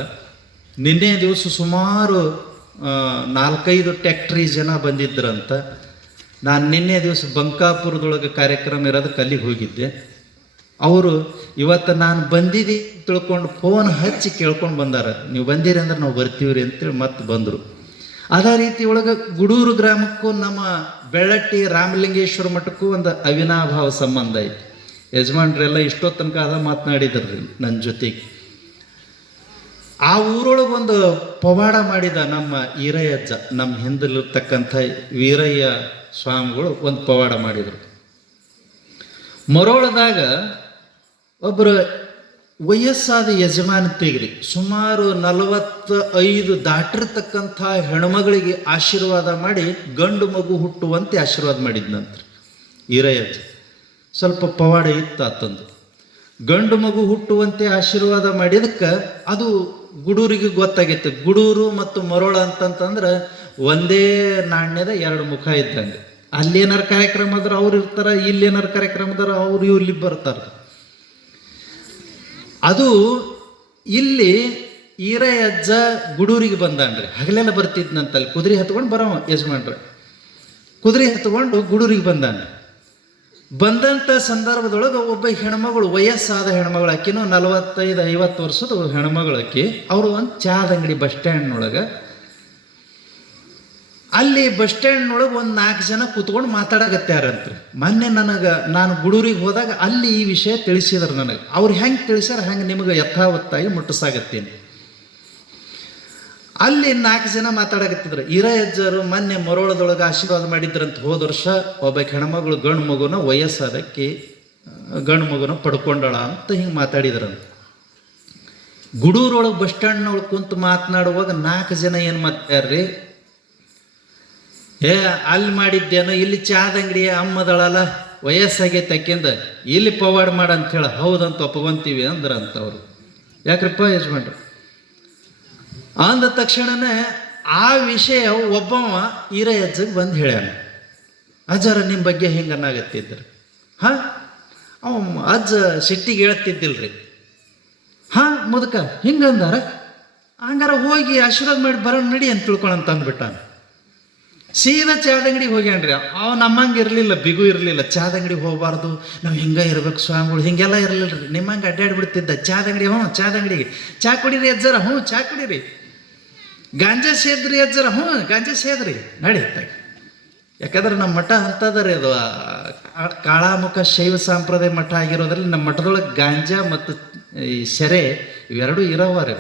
ನಿನ್ನೆ ದಿವಸ ಸುಮಾರು 4-5 ಟ್ಯಾಕ್ಟ್ರಿ ಜನ ಬಂದಿದ್ರಂತ. ನಾನು ನಿನ್ನೆ ದಿವಸ ಬಂಕಾಪುರದೊಳಗೆ ಕಾರ್ಯಕ್ರಮ ಇರೋದಕ್ಕೆ ಅಲ್ಲಿಗೆ ಹೋಗಿದ್ದೆ. ಅವರು ಇವತ್ತು ನಾನು ಬಂದಿದ್ದೆ ತಿಳ್ಕೊಂಡು ಫೋನ್ ಹಚ್ಚಿ ಕೇಳ್ಕೊಂಡು ಬಂದಾರ, ನೀವು ಬಂದಿರಿ ಅಂದ್ರೆ ನಾವು ಬರ್ತೀವ್ರಿ ಅಂತೇಳಿ ಮತ್ತೆ ಬಂದರು. ಅದೇ ರೀತಿ ಒಳಗೆ ಗುಡೂರು ಗ್ರಾಮಕ್ಕೂ ನಮ್ಮ ಬೆಳ್ಳಟ್ಟಿ ರಾಮಲಿಂಗೇಶ್ವರ ಮಠಕ್ಕೂ ಒಂದು ಅವಿನಾಭಾವ ಸಂಬಂಧ ಐತಿ. ಯಜಮಾನ್ರೆಲ್ಲ ಇಷ್ಟೋ ತನಕ ಅದ ಮಾತನಾಡಿದ್ರಿ ನನ್ನ ಜೊತೆಗೆ. ಆ ಊರೊಳಗೆ ಒಂದು ಪವಾಡ ಮಾಡಿದ ನಮ್ಮ ಈರಯ್ಯಜ್ಜ, ನಮ್ಮ ಹಿಂದಲಿರ್ತಕ್ಕಂಥ ವೀರಯ್ಯ ಸ್ವಾಮಿಗಳು ಒಂದು ಪವಾಡ ಮಾಡಿದರು. ಮರೋಳದಾಗ ಒಬ್ಬರು ವಯಸ್ಸಾದ ಯಜಮಾನತೆಗ್ರಿ ಸುಮಾರು 45 ದಾಟಿರ್ತಕ್ಕಂಥ ಹೆಣ್ಮಗಳಿಗೆ ಆಶೀರ್ವಾದ ಮಾಡಿ ಗಂಡು ಮಗು ಹುಟ್ಟುವಂತೆ ಆಶೀರ್ವಾದ ಮಾಡಿದ್ನಂತ ಈರಯ್ಯಜ್ಜ. ಸ್ವಲ್ಪ ಪವಾಡ ಇತ್ತು ಆತಂದು. ಗಂಡು ಮಗು ಹುಟ್ಟುವಂತೆ ಆಶೀರ್ವಾದ ಮಾಡಿದಕ್ಕೆ ಅದು ಗುಡೂರಿಗೆ ಗೊತ್ತಾಗೈತೆ. ಗುಡೂರು ಮತ್ತು ಮರೋಳ ಅಂತಂತಂದ್ರೆ ಒಂದೇ ನಾಣ್ಯದ 2 ಮುಖ ಇದ್ದಂಗೆ. ಅಲ್ಲೇನಾರು ಕಾರ್ಯಕ್ರಮ ಆದ್ರೆ ಅವ್ರು ಇರ್ತಾರೆ, ಇಲ್ಲೇನಾರು ಕಾರ್ಯಕ್ರಮ ಆದ್ರೆ ಅವ್ರು ಇಲ್ಲಿ ಬರ್ತಾರೆ. ಅದು ಇಲ್ಲಿ ಈರಯ್ಯಜ್ಜ ಗುಡೂರಿಗೆ ಬಂದಾನ್ರಿ. ಹಗಲೆಲ್ಲ ಬರ್ತಿದ್ನಂತಲ್ಲಿ ಕುದುರೆ ಹತ್ಕೊಂಡು ಬರೋವ ಯಜಮಾನ್ರಿ. ಕುದುರೆ ಹತ್ಕೊಂಡು ಗುಡೂರಿಗೆ ಬಂದಾನ. ಬಂದಂಥ ಸಂದರ್ಭದೊಳಗೆ ಒಬ್ಬ ಹೆಣ್ಮಗಳು, ವಯಸ್ಸಾದ ಹೆಣ್ಮಗಳು, ಆಕಿನೂ 45-50 ವರ್ಷದ ಹೆಣ್ಮಗಳು ಆಕಿ. ಅವರು ಒಂದು ಚಹಾದ ಅಂಗಡಿ ಬಸ್ ಸ್ಟ್ಯಾಂಡ್ನೊಳಗೆ, ಅಲ್ಲಿ ಬಸ್ ಸ್ಟ್ಯಾಂಡ್ನೊಳಗೆ ಒಂದು 4 ಜನ ಕೂತ್ಕೊಂಡು ಮಾತಾಡಕತ್ಯಾರಂತ್ರಿ. ಮೊನ್ನೆ ನಾನು ಗುಡೂರಿಗೆ ಹೋದಾಗ ಅಲ್ಲಿ ಈ ವಿಷಯ ತಿಳಿಸಿದ್ರು ನನಗೆ. ಅವ್ರು ಹೆಂಗೆ ತಿಳಿಸ್ಯಾರ ಹಂಗೆ ನಿಮಗೆ ಯಥಾವತ್ತಾಗಿ ಮುಟ್ಟಿಸಾಗತ್ತೀನಿ. ಅಲ್ಲಿ 4 ಜನ ಮಾತಾಡಕತ್ತಿದ್ರು. ಈರಯ್ಯಜ್ಜರು ಮೊನ್ನೆ ಮರೋಳದೊಳಗೆ ಆಶೀರ್ವಾದ ಮಾಡಿದ್ರಂತ. ಹೋದ ವರ್ಷ ಒಬ್ಬ ಹೆಣ್ಮಗಳು ಗಂಡು ಮಗುನ ವಯಸ್ಸಾದಕ್ಕೆ ಗಂಡು ಮಗುನ ಪಡ್ಕೊಂಡಳ ಅಂತ ಹಿಂಗೆ ಮಾತಾಡಿದ್ರಂತ. ಗುಡೂರೊಳಗೆ ಬಸ್ ಸ್ಟ್ಯಾಂಡ್ನೊಳಗೆ ಕುಂತು ಮಾತನಾಡುವಾಗ 4 ಜನ ಏನು ಮಾತಾಡ್ರಿ, ಅಲ್ಲಿ ಮಾಡಿದ್ದೇನೋ, ಇಲ್ಲಿ ಚಹಾದ ಅಂಗಡಿಯ ಅಮ್ಮದಳಲ್ಲ ವಯಸ್ಸಾಗೈತೆ ಅಕ್ಕಿಂದ, ಇಲ್ಲಿ ಪವಾಡ ಮಾಡಂತ ಹೇಳ. ಹೌದಂತ ಒಪ್ಕೊಂತೀವಿ ಅಂದ್ರಂತವ್ರು. ಯಾಕ್ರಪ್ಪ ಯಜಮಾನ್ರು ಅಂದ ತಕ್ಷಣನೇ ಆ ವಿಷಯ ಒಬ್ಬವ ಈರಯ್ಯಜ್ಜಗೆ ಬಂದು ಹೇಳ್ಯಾನ. ಅಜ್ಜರ ನಿಮ್ಮ ಬಗ್ಗೆ ಹಿಂಗೆ ಅನ್ನಾಗತ್ತಿದ್ರು. ಹಾಂ, ಅವ ಅಜ್ಜ ಸಿಟ್ಟಿಗೆ ಹೇಳ್ತಿದ್ದಿಲ್ರಿ. ಹಾಂ ಮುದುಕ ಹಿಂಗಂದಾರ, ಹಂಗಾರ ಹೋಗಿ ಆಶೀರ್ವಾದ ಮಾಡಿ ಬರೋಣ ನಡಿ ಅಂತ ತಿಳ್ಕೊಳಂತ ಅಂದ್ಬಿಟ್ಟಾನ. ಸೀದಾ ಚಹಾದ ಅಂಗಡಿಗೆ ಹೋಗ್ಯಾನ್ರಿ. ಅವ ನಮ್ಮಂಗೆ ಇರಲಿಲ್ಲ, ಬಿಗು ಇರಲಿಲ್ಲ. ಚಹಾದ ಅಂಗಡಿಗೆ ಹೋಗಬಾರ್ದು, ನಾವು ಹಿಂಗೆ ಇರ್ಬೇಕು ಸ್ವಾಮಿಗಳು, ಹಿಂಗೆಲ್ಲ ಇರಲಿಲ್ಲ ರೀ. ನಿಮ್ಮಂಗೆ ಅಡ್ಡಾಡ್ಬಿಡ್ತಿದ್ದ. ಚಹಾದ ಅಂಗಡಿ, ಹ್ಞೂ ಚಹಾದ ಅಂಗಡಿಗೆ, ಚಹಾ ಕುಡೀರಿ ಅಜ್ಜರ, ಹ್ಞೂ ಚಹಾ ಕುಡೀರಿ. ಗಾಂಜಾ ಸೇದ್ರಿ ಅಜ್ಜರ, ಹ್ಞೂ ಗಾಂಜಾ ಸೇದ್ರಿ ನಡೀತಾಗ. ಯಾಕಂದ್ರೆ ನಮ್ಮ ಮಠ ಅಂತದರಿ, ಅದು ಕಾಳಾಮುಖ ಶೈವ ಸಂಪ್ರದಾಯ ಮಠ ಆಗಿರೋದ್ರಲ್ಲಿ ನಮ್ಮ ಮಠದೊಳಗೆ ಗಾಂಜಾ ಮತ್ತು ಈ ಸೆರೆ ಇವೆರಡೂ ಇರೋವಾರಿ.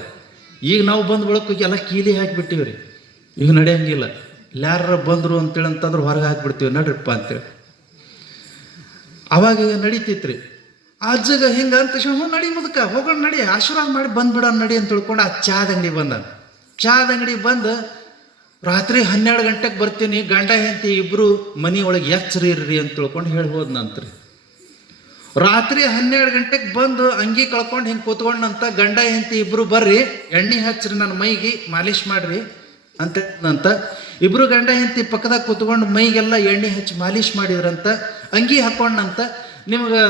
ಈಗ ನಾವು ಬಂದು ಬಳಕ ಎಲ್ಲ ಕೀಲಿ ಹಾಕಿಬಿಟ್ಟಿವಿ ರೀ. ಈಗ ನಡೆಯಂಗಿಲ್ಲ. ಯಾರು ಬಂದರು ಅಂತೇಳಿ ಅಂತಂದ್ರೆ ಹೊರಗೆ ಹಾಕಿಬಿಡ್ತೀವಿ, ನಡ್ರಿಪ್ಪ ಅಂತೇಳಿ. ಅವಾಗ ನಡೀತಿತ್ರಿ. ಅಜ್ಜಗ ಹಿಂಗೆ ಅಂತ ಹ್ಞೂ ನಡಿ ಮುದಕ ಹೋಗೋಣ ನಡಿ, ಆಶೀರ್ವಾದ ಮಾಡಿ ಬಂದ್ಬಿಡೋಣ ನಡಿ ಅಂತ ತಿಳ್ಕೊಂಡು ಆ ಚಹಾದ ಅಂಗಡಿ ಬಂದಾನ. ಚಹಾದ ಅಂಗಡಿಗೆ ಬಂದು ರಾತ್ರಿ 12 ಗಂಟೆಗೆ ಬರ್ತೀನಿ, ಗಂಡ ಹೆಂಡತಿ ಇಬ್ಬರು ಮನೆ ಒಳಗೆ ಎಚ್ಚರಿ ಇರ್ರಿ ಅಂತ ತಿಳ್ಕೊಂಡು ಹೇಳಿ ಹೋದ್ನಂತ್ರಿ. ರಾತ್ರಿ 12 ಗಂಟೆಗೆ ಬಂದು ಅಂಗಿ ಕಳ್ಕೊಂಡು ಹಿಂಗೆ ಕೂತ್ಕೊಂಡಂತ ಗಂಡ ಹೆಂಡತಿ ಇಬ್ಬರು ಬರ್ರಿ ಎಣ್ಣೆ ಹಚ್ಚ್ರಿ ನನ್ನ ಮೈಗೆ ಮಾಲೀಶ್ ಮಾಡ್ರಿ ಅಂತ ಇಬ್ಬರು ಗಂಡ ಹೆಂಡತಿ ಪಕ್ಕದಾಗ ಕೂತ್ಕೊಂಡು ಮೈಗೆಲ್ಲ ಎಣ್ಣೆ ಹಚ್ಚಿ ಮಾಲೀಶ್ ಮಾಡಿದ್ರಂತ. ಅಂಗಿ ಹಾಕೊಂಡಂತ ನಿಮ್ಗೆ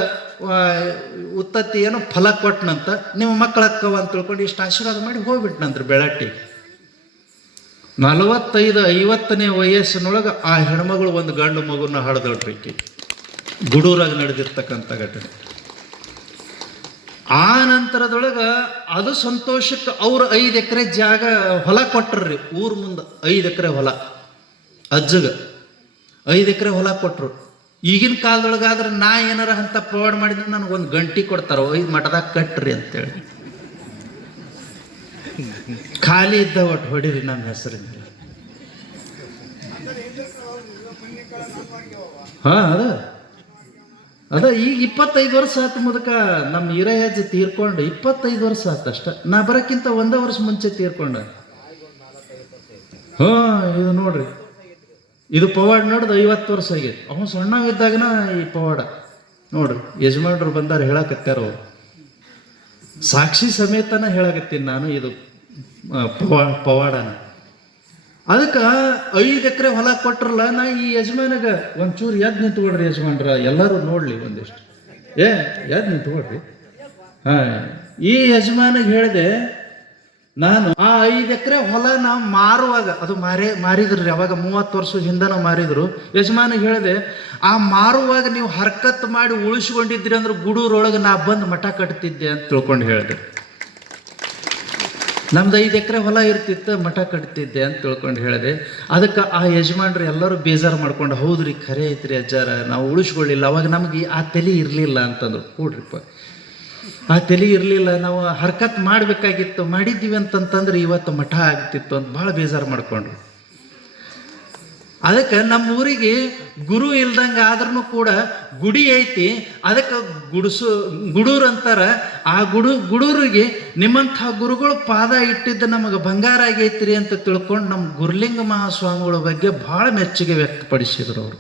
ಉತ್ತತ್ತಿ ಏನೋ ಫಲ ಕೊಟ್ಟನಂತ, ನಿಮ್ಮ ಮಕ್ಕಳು ಅಕ್ಕವ ಅಂತ ತಿಳ್ಕೊಂಡು ಇಷ್ಟು ಆಶೀರ್ವಾದ ಮಾಡಿ ಹೋಗ್ಬಿಟ್ನಂತ್ರಿ ಬೆಳಟ್ಟಿ. 45-50ನೇ ವಯಸ್ಸಿನೊಳಗೆ ಆ ಹೆಣ್ಮಗಳು ಒಂದು ಗಂಡು ಮಗುನ ಹಡ್ದಳ್ರಿ. ಗುಡೂರಾಗ ನಡೆದಿರ್ತಕ್ಕಂಥ ಘಟನೆ. ಆ ನಂತರದೊಳಗೆ ಅದು ಸಂತೋಷಕ್ಕೆ ಅವ್ರು 5 ಎಕರೆ ಜಾಗ ಹೊಲ ಕೊಟ್ರಿ. ಊರ್ ಮುಂದೆ 5 ಎಕರೆ ಹೊಲ, ಅಜ್ಜಗ 5 ಎಕರೆ ಹೊಲ ಕೊಟ್ರು. ಈಗಿನ ಕಾಲದೊಳಗಾದ್ರೆ ನಾ ಏನಾರ ಅಂತ ಪವಾಡ್ ಮಾಡಿದ್ರೆ ನನಗೊಂದು ಗಂಟಿ ಕೊಡ್ತಾರ, 5 ಮಠದಾಗ ಕಟ್ರಿ ಅಂತೇಳಿ. ಖಾಲಿ ಇದ್ದ ಒಟ್ಟು ಹೊಡಿರಿ ನಮ್ಮ ಹೆಸರಿನ. ಹಾ ಅದ ಈಗ 25 ವರ್ಷ ಆತ ಮುದಕ ನಮ್ಮ ಹಿರಯ್ಯಜ್ಜ ತೀರ್ಕೊಂಡು 25 ವರ್ಷ ಆತಷ್ಟ. ನಾ ಬರಕ್ಕಿಂತ 1 ವರ್ಷ ಮುಂಚೆ ತೀರ್ಕೊಂಡ. ಇದು ನೋಡ್ರಿ, ಇದು ಪವಾಡ ನೋಡ್ದು 50 ವರ್ಷ ಆಗೈತಿ. ಅವನು ಸಣ್ಣವಿದ್ದಾಗನ ಈ ಪವಾಡ ನೋಡ್ರಿ. ಯಜಮಾನ್ರು ಬಂದಾರ ಹೇಳಕತ್ತಾರ, ಅವ್ರು ಸಾಕ್ಷಿ ಸಮೇತನ ಹೇಳಕತ್ತೀನಿ ನಾನು ಇದು ಪವಾಡನ. ಅದಕ್ಕೆ 5 ಎಕರೆ ಹೊಲ ಕೊಟ್ರಲ್ಲ. ನಾ ಈ ಯಜಮಾನಗ ಒಂಚೂರು ಎದ್ದು ನಿಂತ್ಕೊಡ್ರಿ ಯಜಮಾನ್ರ, ಎಲ್ಲರೂ ನೋಡ್ಲಿ ಒಂದಿಷ್ಟು. ಎದ್ದು ನಿಂತ್ಕೊಡ್ರಿ. ಈ ಯಜಮಾನಿಗೆ ಹೇಳಿದೆ ನಾನು, ಆ 5 ಎಕರೆ ಹೊಲ ನಾವು ಮಾರುವಾಗ, ಅದು ಮಾರಿದ್ರಿ ಅವಾಗ 30 ವರ್ಷದ ಹಿಂದನ ಮಾರಿದ್ರು. ಯಜಮಾನಿಗೆ ಹೇಳಿದೆ, ಆ ಮಾರುವಾಗ ನೀವು ಹರ್ಕತ್ ಮಾಡಿ ಉಳಿಸ್ಕೊಂಡಿದ್ರಿ ಅಂದ್ರೆ ಗುಡೂರೊಳಗೆ ನಾ ಬಂದು ಮಠ ಕಟ್ತಿದ್ದೆ ಅಂತ ತಿಳ್ಕೊಂಡು ಹೇಳಿದೆ. ನಮ್ದು 5 ಎಕರೆ ಹೊಲ ಇರ್ತಿತ್ತು, ಮಠ ಕಟ್ತಿದ್ದೆ ಅಂತ ತಿಳ್ಕೊಂಡು ಹೇಳಿದೆ. ಅದಕ್ಕೆ ಆ ಯಜಮಾನ್ರು ಎಲ್ಲರೂ ಬೇಜಾರು ಮಾಡ್ಕೊಂಡು, ಹೌದ್ರಿ ಖರೆ ಐತ್ರಿ ಅಜ್ಜಾರ, ನಾವು ಉಳಿಸ್ಕೊಳ್ಳಿಲ್ಲ. ಅವಾಗ ನಮ್ಗೆ ಆ ತಲೆ ಇರಲಿಲ್ಲ ಅಂತಂದ್ರು. ಕೂಡ್ರಿಪ್ಪ, ಆ ತಲೆ ಇರಲಿಲ್ಲ, ನಾವು ಹರ್ಕತ್ ಮಾಡಬೇಕಾಗಿತ್ತು, ಮಾಡಿದ್ದೀವಿ ಅಂತಂತಂದ್ರೆ ಇವತ್ತು ಮಠ ಆಗ್ತಿತ್ತು ಅಂತ ಭಾಳ ಬೇಜಾರು ಮಾಡ್ಕೊಂಡ್ರು. ಅದಕ್ಕೆ ನಮ್ಮ ಊರಿಗೆ ಗುರು ಇಲ್ದಂಗೆ ಆದ್ರೂ ಕೂಡ ಗುಡಿ ಐತಿ. ಅದಕ್ಕೆ ಗುಡೂರು ಅಂತಾರ. ಆ ಗುಡೂರಿಗೆ ನಿಮ್ಮಂಥ ಗುರುಗಳು ಪಾದ ಇಟ್ಟಿದ್ದು ನಮಗೆ ಬಂಗಾರ ಆಗೈತ್ರಿ ಅಂತ ತಿಳ್ಕೊಂಡು ನಮ್ಮ ಗುರುಲಿಂಗ ಮಹಾಸ್ವಾಮಿಗಳ ಬಗ್ಗೆ ಭಾಳ ಮೆಚ್ಚುಗೆ ವ್ಯಕ್ತಪಡಿಸಿದ್ರು ಅವರು.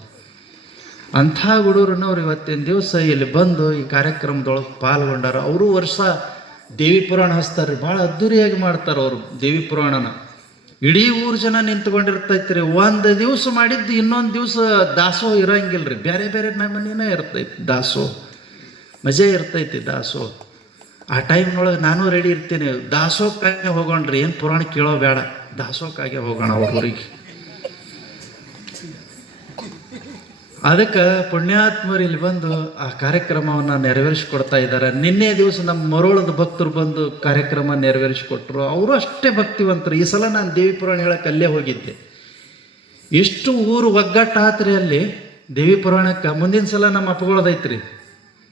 ಅಂಥ ಗುಡೂರನ್ನವ್ರು ಇವತ್ತಿನ ದಿವಸ ಇಲ್ಲಿ ಬಂದು ಈ ಕಾರ್ಯಕ್ರಮದೊಳಗೆ ಪಾಲ್ಗೊಂಡಾರ. ಅವರು ವರ್ಷ ದೇವಿ ಪುರಾಣ ಹಚ್ತಾರೆ, ಭಾಳ ಅದ್ದೂರಿಯಾಗಿ ಮಾಡ್ತಾರೆ ಅವರು ದೇವಿ ಪುರಾಣನ. ಇಡೀ ಊರು ಜನ ನಿಂತ್ಕೊಂಡಿರ್ತೈತ್ರಿ. ಒಂದು ದಿವಸ ಮಾಡಿದ್ದು ಇನ್ನೊಂದು ದಿವಸ ದಾಸೋಹ ಇರಂಗಿಲ್ರಿ, ಬೇರೆ ಬೇರೆ ಮನೆಯೇ ಇರ್ತೈತಿ ದಾಸೋಹ. ಮಜಾ ಇರ್ತೈತಿ ದಾಸೋಹ. ಆ ಟೈಮ್ನೊಳಗೆ ನಾನು ರೆಡಿ ಇರ್ತೀನಿ. ದಾಸೋಹಕ್ಕಾಗೆ ಹೋಗೋಣ್ರಿ, ಏನು ಪುರಾಣ ಕೇಳೋ ಬೇಡ, ದಾಸೋಹಕ್ಕಾಗೆ ಹೋಗೋಣ ಅವ್ರ ಊರಿಗೆ. ಅದಕ್ಕೆ ಪುಣ್ಯಾತ್ಮರು ಇಲ್ಲಿ ಬಂದು ಆ ಕಾರ್ಯಕ್ರಮವನ್ನು ನೆರವೇರಿಸಿಕೊಡ್ತಾ ಇದ್ದಾರೆ. ನಿನ್ನೆ ದಿವಸ ನಮ್ಮ ಮರೋಳದ ಭಕ್ತರು ಬಂದು ಕಾರ್ಯಕ್ರಮ ನೆರವೇರಿಸಿಕೊಟ್ರು. ಅವರು ಅಷ್ಟೇ ಭಕ್ತಿವಂತರು. ಈ ಸಲ ನಾನು ದೇವಿ ಪುರಾಣ ಹೇಳಕ್ಕೆ ಅಲ್ಲೇ ಹೋಗಿದ್ದೆ. ಎಷ್ಟು ಊರು ಒಗ್ಗಟ್ಟಾತ್ರಿ ಅಲ್ಲಿ ದೇವಿ ಪುರಾಣಕ್ಕೆ. ಮುಂದಿನ ಸಲ ನಮ್ಮ ಅಪ್ಪಗಳದೈತ್ರಿ